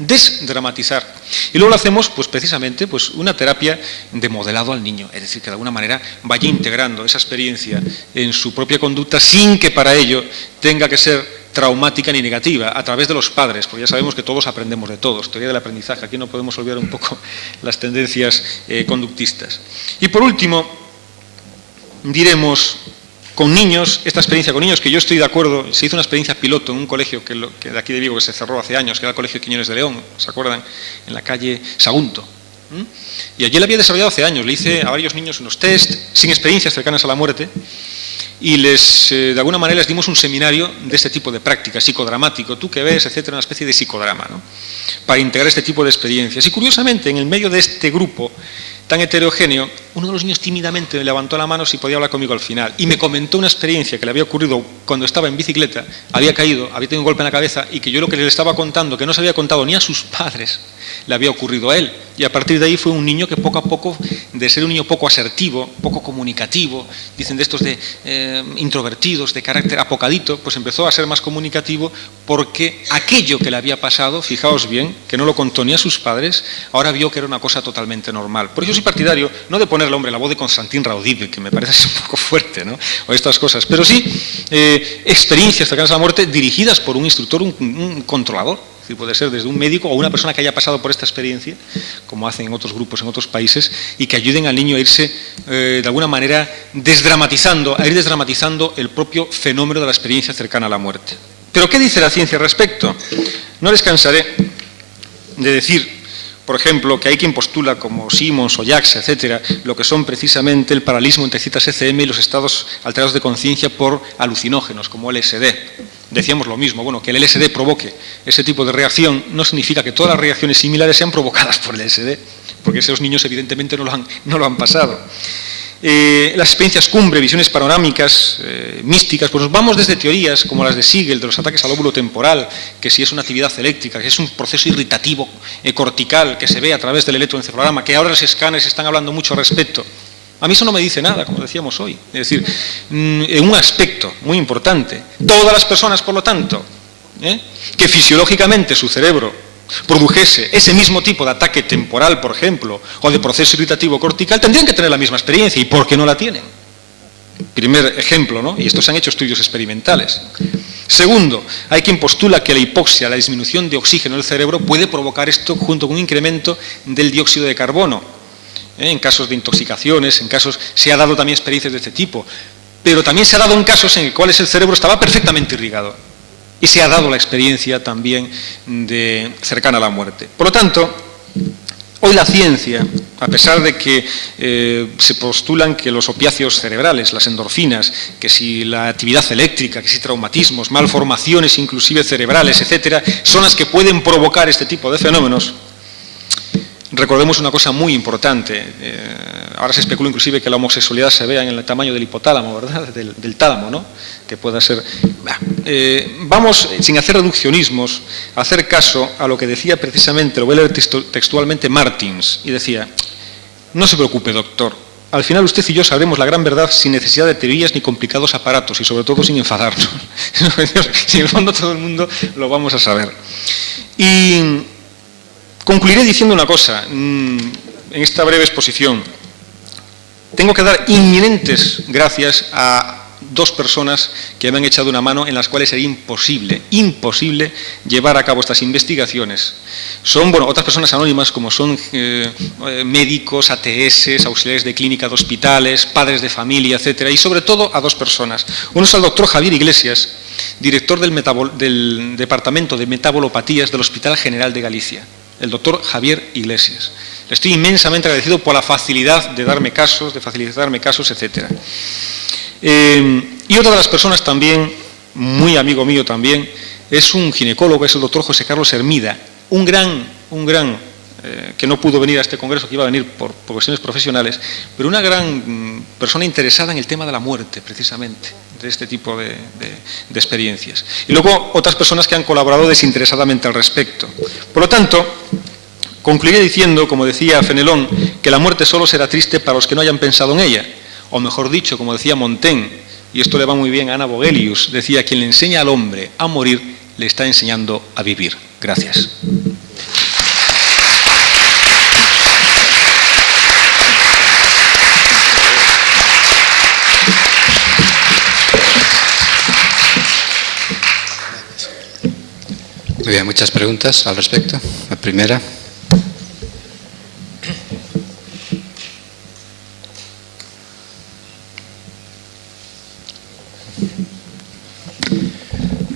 Y luego lo hacemos, pues precisamente, pues una terapia de modelado al niño. Es decir, que de alguna manera vaya integrando esa experiencia en su propia conducta sin que para ello tenga que ser traumática ni negativa, a través de los padres, porque ya sabemos que todos aprendemos de todos. Teoría del aprendizaje. Aquí no podemos olvidar un poco las tendencias conductistas. Y por último, diremos, con niños, esta experiencia con niños, que yo estoy de acuerdo, se hizo una experiencia piloto en un colegio que de aquí de Vigo, que se cerró hace años, que era el Colegio de Quiñones de León, ¿se acuerdan? En la calle Sagunto. Y allí la había desarrollado hace años, le hice a varios niños unos test, sin experiencias cercanas a la muerte, y de alguna manera les dimos un seminario de este tipo de prácticas, psicodramático, tú que ves, etcétera, una especie de psicodrama, ¿no?, para integrar este tipo de experiencias. Y curiosamente, en el medio de este grupo tan heterogéneo, uno de los niños tímidamente me levantó la mano si podía hablar conmigo al final y me comentó una experiencia que le había ocurrido cuando estaba en bicicleta, había caído, había tenido un golpe en la cabeza y que yo lo que le estaba contando, que no se había contado ni a sus padres, le había ocurrido a él. Y a partir de ahí fue un niño que poco a poco, de ser un niño poco asertivo, poco comunicativo, dicen de estos de introvertidos, de carácter apocadito, pues empezó a ser más comunicativo porque aquello que le había pasado, fijaos bien, que no lo contó ni a sus padres, ahora vio que era una cosa totalmente normal. Por eso soy partidario, no de ponerle, hombre, la voz de Constantin Raudive, que me parece un poco fuerte, ¿no?, o estas cosas, pero sí experiencias cercanas a la muerte dirigidas por un instructor, un controlador. decir, puede ser desde un médico o una persona que haya pasado por esta experiencia, como hacen en otros grupos en otros países, y que ayuden al niño a irse, de alguna manera, desdramatizando el propio fenómeno de la experiencia cercana a la muerte. ¿Pero qué dice la ciencia al respecto? No les cansaré de decir, por ejemplo, que hay quien postula, como Simons o Jax, etcétera, lo que son precisamente el paralelismo entre citas ECM y los estados alterados de conciencia por alucinógenos, como LSD. Decíamos lo mismo, bueno, que el LSD provoque ese tipo de reacción no significa que todas las reacciones similares sean provocadas por el LSD, porque esos niños evidentemente no lo han pasado. Las experiencias cumbre, visiones panorámicas, místicas, pues nos vamos desde teorías como las de Siegel, de los ataques al lóbulo temporal, que si es una actividad eléctrica, que es un proceso irritativo cortical que se ve a través del electroencefalograma, que ahora los escáneres están hablando mucho al respecto. A mí eso no me dice nada, como decíamos hoy. Es decir, en un aspecto muy importante, todas las personas, por lo tanto, que fisiológicamente su cerebro produjese ese mismo tipo de ataque temporal, por ejemplo, o de proceso irritativo cortical, tendrían que tener la misma experiencia. ¿Y por qué no la tienen? Primer ejemplo, ¿no? Y estos se han hecho estudios experimentales. Segundo, hay quien postula que la hipoxia, la disminución de oxígeno del cerebro, puede provocar esto junto con un incremento del dióxido de carbono. En casos de intoxicaciones, en casos, se ha dado también experiencias de este tipo, pero también se ha dado en casos en los cuales el cerebro estaba perfectamente irrigado. Y se ha dado la experiencia también cercana a la muerte. Por lo tanto, hoy la ciencia, a pesar de que se postulan que los opiáceos cerebrales, las endorfinas, que si la actividad eléctrica, que si traumatismos, malformaciones inclusive cerebrales, etcétera, son las que pueden provocar este tipo de fenómenos, recordemos una cosa muy importante. Ahora se especula inclusive que la homosexualidad se vea en el tamaño del hipotálamo, ¿verdad? Del tálamo, ¿no? Que pueda ser. Vamos, sin hacer reduccionismos, a hacer caso a lo que decía precisamente, lo voy a leer textualmente, Martins, y decía: no se preocupe, doctor, al final usted y yo sabremos la gran verdad sin necesidad de teorías ni complicados aparatos, y sobre todo sin enfadarnos. Si en el fondo todo el mundo lo vamos a saber. Y concluiré diciendo una cosa, en esta breve exposición. Tengo que dar inminentes gracias a dos personas que me han echado una mano, en las cuales sería imposible llevar a cabo estas investigaciones. Son, bueno, otras personas anónimas, como son médicos, ATS, auxiliares de clínica de hospitales, padres de familia, etcétera, y sobre todo a dos personas. Uno es el doctor Javier Iglesias, director del Departamento de Metabolopatías del Hospital General de Galicia. El doctor Javier Iglesias. Le estoy inmensamente agradecido por la facilidad de darme casos, etc. Y otra de las personas también, muy amigo mío también, es un ginecólogo, es el doctor José Carlos Hermida, un gran, que no pudo venir a este congreso, que iba a venir por cuestiones profesionales, pero una gran persona interesada en el tema de la muerte, precisamente, de este tipo de experiencias. Y luego otras personas que han colaborado desinteresadamente al respecto. Por lo tanto, concluiré diciendo, como decía Fenelón, que la muerte solo será triste para los que no hayan pensado en ella. O mejor dicho, como decía Montaigne, y esto le va muy bien a Ana Vogelius, decía: quien le enseña al hombre a morir, le está enseñando a vivir. Gracias. Muy bien, muchas preguntas al respecto. La primera.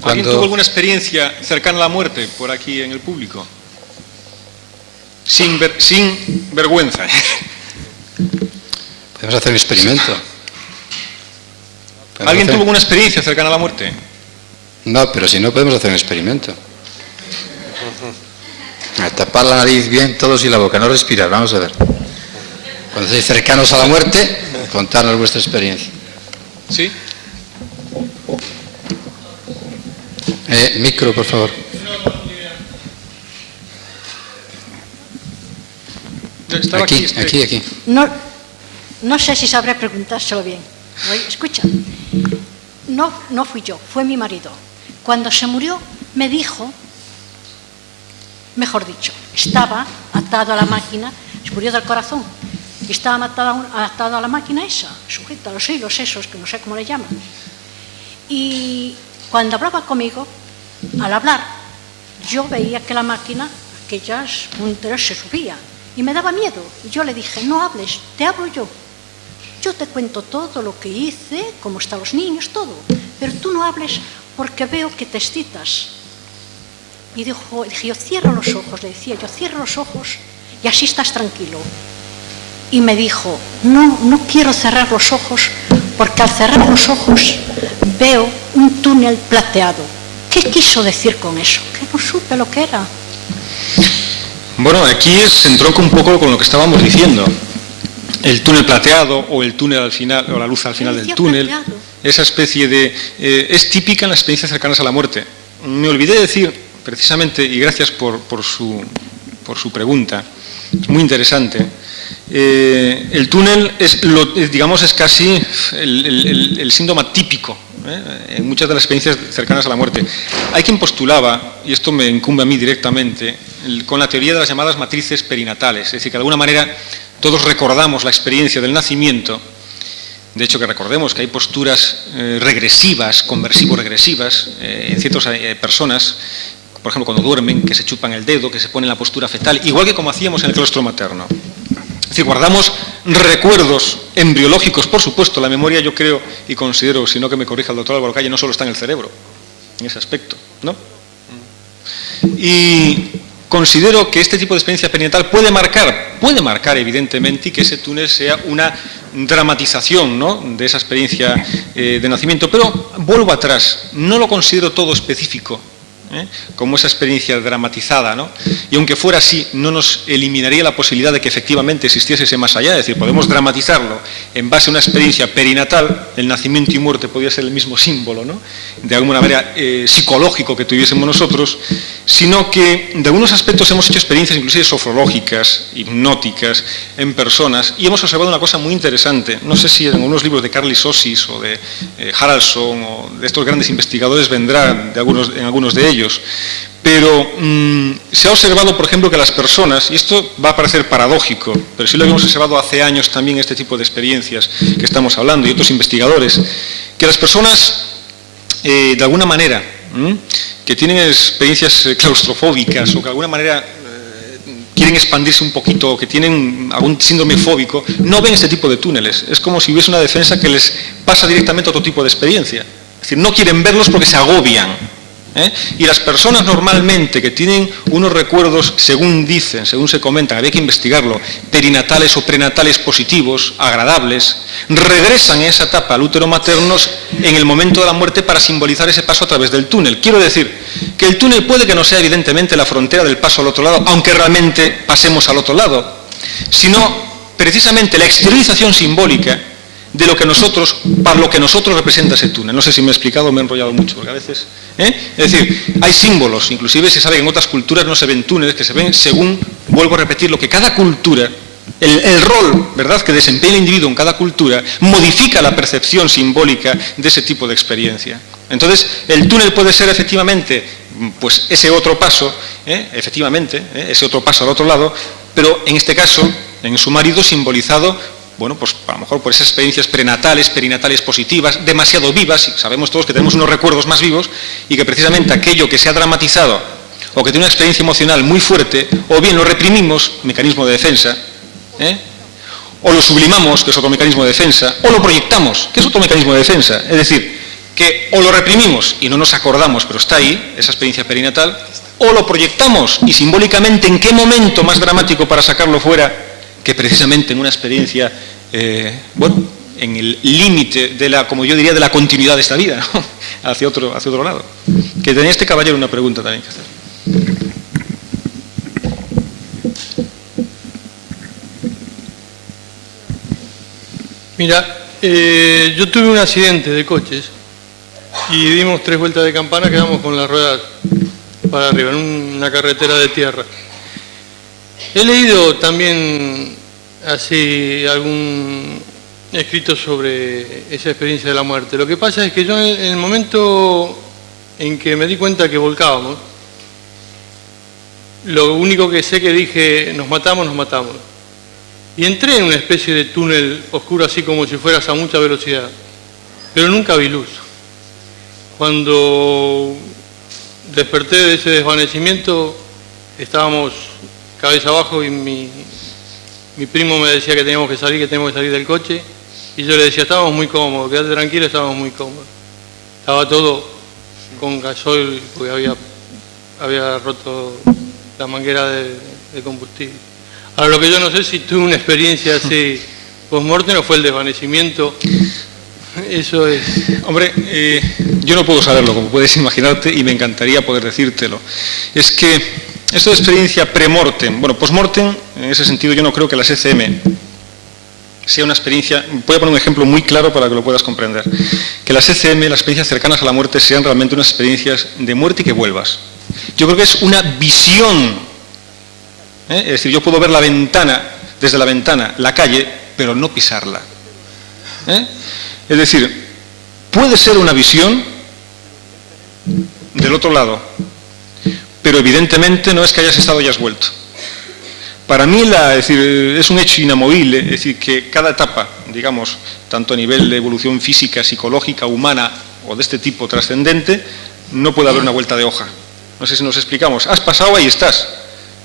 ¿Alguien tuvo alguna experiencia cercana a la muerte por aquí en el público? Sin vergüenza. Podemos hacer un experimento. ¿Alguien tuvo alguna experiencia cercana a la muerte? No, pero si no, podemos hacer un experimento. A tapar la nariz bien todos y la boca, no respirar. Vamos a ver. Cuando estéis cercanos a la muerte, contarnos vuestra experiencia. ¿Sí? Micro, por favor. Aquí. No sé si sabré preguntárselo bien. Escucha, no fui yo, fue mi marido. Cuando se murió, me dijo, mejor dicho, estaba atado a la máquina, se murió del corazón, y estaba atado a la máquina esa, sujeta a los hilos esos, que no sé cómo le llaman. Y cuando hablaba conmigo, al hablar, yo veía que la máquina, aquellas punteras se subía y me daba miedo. Y yo le dije, no hables, te hablo yo. Yo te cuento todo lo que hice, cómo están los niños, todo. Pero tú no hables porque veo que te excitas. Y dije, yo cierro los ojos, le decía yo, cierro los ojos y así estás tranquilo. Y me dijo, no quiero cerrar los ojos porque al cerrar los ojos veo un túnel plateado. ¿Qué quiso decir con eso? Que no supe lo que era. Bueno, aquí se entronca un poco con lo que estábamos diciendo. El túnel plateado o el túnel al final, o la luz al final del túnel, esa especie de... es típica en las experiencias cercanas a la muerte. Me olvidé de decir, precisamente, y gracias por su pregunta, es muy interesante. El túnel es, digamos, es casi el síntoma típico en muchas de las experiencias cercanas a la muerte. Hay quien postulaba, y esto me incumbe a mí directamente, con la teoría de las llamadas matrices perinatales, es decir, que de alguna manera todos recordamos la experiencia del nacimiento. De hecho, que recordemos que hay posturas regresivas, conversivo-regresivas, en ciertas personas, por ejemplo, cuando duermen, que se chupan el dedo, que se ponen la postura fetal, igual que como hacíamos en el claustro materno. Es decir, guardamos recuerdos embriológicos, por supuesto. La memoria, yo creo y considero, si no que me corrija el doctor Álvaro Calle, no solo está en el cerebro, en ese aspecto, ¿no? Y considero que este tipo de experiencia perinatal puede marcar evidentemente, y que ese túnel sea una dramatización, ¿no?, de esa experiencia de nacimiento. Pero vuelvo atrás, no lo considero todo específico, como esa experiencia dramatizada, ¿no? Y aunque fuera así, no nos eliminaría la posibilidad de que efectivamente existiese ese más allá. Es decir, podemos dramatizarlo en base a una experiencia perinatal. El nacimiento y muerte podría ser el mismo símbolo, ¿no?, de alguna manera psicológico que tuviésemos nosotros, sino que de algunos aspectos hemos hecho experiencias inclusive sofrológicas, hipnóticas, en personas, y hemos observado una cosa muy interesante. No sé si en algunos libros de Carly Sosis o de Haraldson o de estos grandes investigadores vendrá en algunos de ellos. Pero se ha observado, por ejemplo, que las personas, y esto va a parecer paradójico, pero sí lo habíamos observado hace años también, este tipo de experiencias que estamos hablando, y otros investigadores, que las personas, de alguna manera, que tienen experiencias claustrofóbicas o que de alguna manera quieren expandirse un poquito, o que tienen algún síndrome fóbico, no ven este tipo de túneles. Es como si hubiese una defensa que les pasa directamente a otro tipo de experiencia. Es decir, no quieren verlos porque se agobian. Y las personas normalmente que tienen unos recuerdos, según dicen, según se comentan, había que investigarlo, perinatales o prenatales positivos, agradables, regresan en esa etapa al útero materno en el momento de la muerte para simbolizar ese paso a través del túnel. Quiero decir que el túnel puede que no sea evidentemente la frontera del paso al otro lado, aunque realmente pasemos al otro lado, sino precisamente la exteriorización simbólica de lo que nosotros, para lo que nosotros representa ese túnel. No sé si me he explicado o me he enrollado mucho, porque a veces... Es decir, hay símbolos, inclusive se sabe que en otras culturas no se ven túneles, que se ven según, vuelvo a repetir, lo que cada cultura, el rol, ¿verdad?, que desempeña el individuo en cada cultura, modifica la percepción simbólica de ese tipo de experiencia. Entonces, el túnel puede ser efectivamente, pues ese otro paso, ese otro paso al otro lado, pero en este caso, en su marido, simbolizado, bueno, pues a lo mejor por esas experiencias prenatales, perinatales positivas, demasiado vivas, y sabemos todos que tenemos unos recuerdos más vivos, y que precisamente aquello que se ha dramatizado o que tiene una experiencia emocional muy fuerte, o bien lo reprimimos, mecanismo de defensa, o lo sublimamos, que es otro mecanismo de defensa, o lo proyectamos, que es otro mecanismo de defensa. Es decir, que o lo reprimimos y no nos acordamos, pero está ahí, esa experiencia perinatal, o lo proyectamos y simbólicamente en qué momento más dramático para sacarlo fuera que precisamente en una experiencia, en el límite de la, como yo diría, de la continuidad de esta vida, ¿no?, hacia otro lado. Que tenía este caballero una pregunta también que hacer. Mira, yo tuve un accidente de coches y dimos 3 vueltas de campana, quedamos con las ruedas para arriba, en una carretera de tierra. He leído también así algún escrito sobre esa experiencia de la muerte. Lo que pasa es que yo en el momento en que me di cuenta que volcábamos, lo único que sé que dije, nos matamos. Y entré en una especie de túnel oscuro, así como si fueras a mucha velocidad, pero nunca vi luz. Cuando desperté de ese desvanecimiento, estábamos cabeza abajo y mi primo me decía que teníamos que salir del coche, y yo le decía, estábamos muy cómodos, quédate tranquilo, estábamos muy cómodos. Estaba todo con gasoil, porque había roto la manguera de combustible. Ahora, lo que yo no sé si tuve una experiencia así post-mortem o fue el desvanecimiento. Eso es... Hombre, yo no puedo saberlo, como puedes imaginarte, y me encantaría poder decírtelo. Es que esto de experiencia pre-mortem, bueno, post-mortem, en ese sentido yo no creo que las ECM sea una experiencia, voy a poner un ejemplo muy claro para que lo puedas comprender, que las ECM, las experiencias cercanas a la muerte, sean realmente unas experiencias de muerte y que vuelvas. Yo creo que es una visión, es decir, yo puedo ver la ventana, desde la ventana, la calle, pero no pisarla. Es decir, puede ser una visión del otro lado, pero evidentemente no es que hayas estado y has vuelto. Para mí es un hecho inamovible, es decir, que cada etapa, digamos, tanto a nivel de evolución física, psicológica, humana o de este tipo trascendente, no puede haber una vuelta de hoja. No sé si nos explicamos. Has pasado, ahí estás.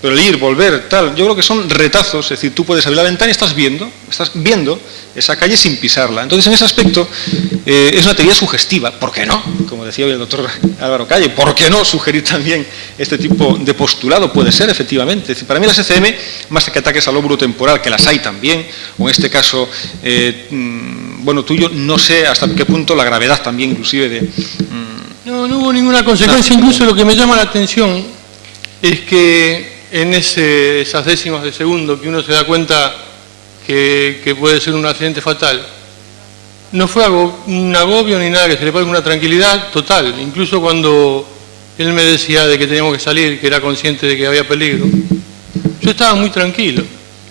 Pero el ir, volver, tal, yo creo que son retazos, es decir, tú puedes abrir la ventana y estás viendo esa calle sin pisarla. Entonces, en ese aspecto, es una teoría sugestiva. ¿Por qué no? Como decía hoy el doctor Álvaro Calle, ¿por qué no sugerir también este tipo de postulado? Puede ser, efectivamente. Es decir, para mí las ECM, más que ataques al lóbulo temporal, que las hay también, o en este caso, bueno, tuyo, no sé hasta qué punto la gravedad también, inclusive, de... No hubo ninguna consecuencia. Incluso lo que me llama la atención es que en esas décimas de segundo que uno se da cuenta que puede ser un accidente fatal, no fue un agobio ni nada, que se le ponga una tranquilidad total. Incluso cuando él me decía de que teníamos que salir, que era consciente de que había peligro, yo estaba muy tranquilo,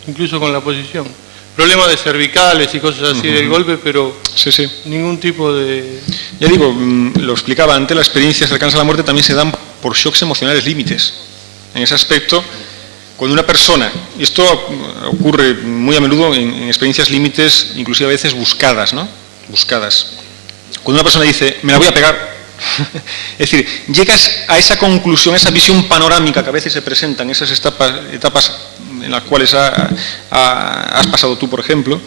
incluso con la posición. Problemas de cervicales y cosas así del golpe, pero ningún tipo de... Ya digo, lo explicaba antes, las experiencias cercanas a la muerte también se dan por shocks emocionales límites. En ese aspecto, cuando una persona, y esto ocurre muy a menudo en experiencias límites, inclusive a veces buscadas, ¿no? Buscadas. Cuando una persona dice, me la voy a pegar, es decir, llegas a esa conclusión, esa visión panorámica que a veces se presenta en esas etapas en las cuales has pasado tú, por ejemplo,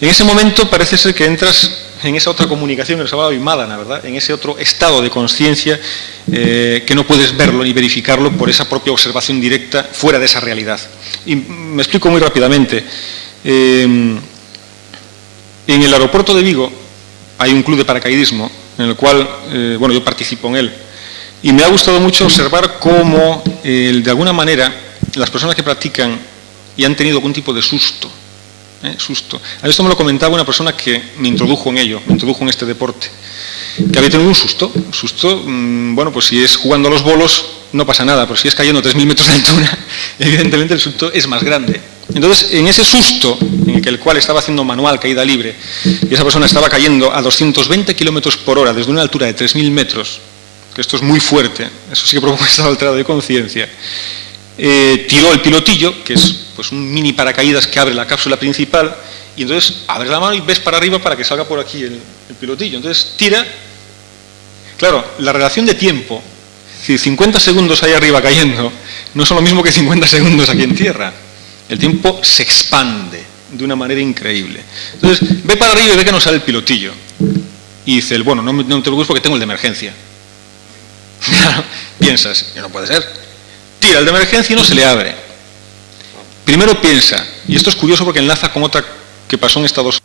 en ese momento parece ser que entras en esa otra comunicación que nos hablaba Vimadana, ¿verdad? En ese otro estado de conciencia que no puedes verlo ni verificarlo por esa propia observación directa fuera de esa realidad. Y me explico muy rápidamente. En el aeropuerto de Vigo hay un club de paracaidismo en el cual, bueno, yo participo en él. Y me ha gustado mucho observar cómo, de alguna manera, las personas que practican y han tenido algún tipo de susto. A esto me lo comentaba una persona que me introdujo en ello, me introdujo en este deporte, que había tenido un susto, bueno, pues si es jugando a los bolos no pasa nada, pero si es cayendo a 3.000 metros de altura, evidentemente el susto es más grande. Entonces, en ese susto, en el cual estaba haciendo manual, caída libre, y esa persona estaba cayendo a 220 kilómetros por hora desde una altura de 3.000 metros, que esto es muy fuerte, eso sí que provoca un estado alterado de conciencia, tiró el pilotillo, que es pues un mini paracaídas que abre la cápsula principal, y entonces abres la mano y ves para arriba para que salga por aquí el pilotillo. Entonces tira, claro, la relación de tiempo, si 50 segundos ahí arriba cayendo, no son lo mismo que 50 segundos aquí en tierra. El tiempo se expande de una manera increíble. Entonces ve para arriba y ve que no sale el pilotillo. Y dice, bueno, no te preocupes porque tengo el de emergencia. Piensas, que no puede ser. Tira el de emergencia y no se le abre. Primero piensa, y esto es curioso porque enlaza con otra que pasó en Estados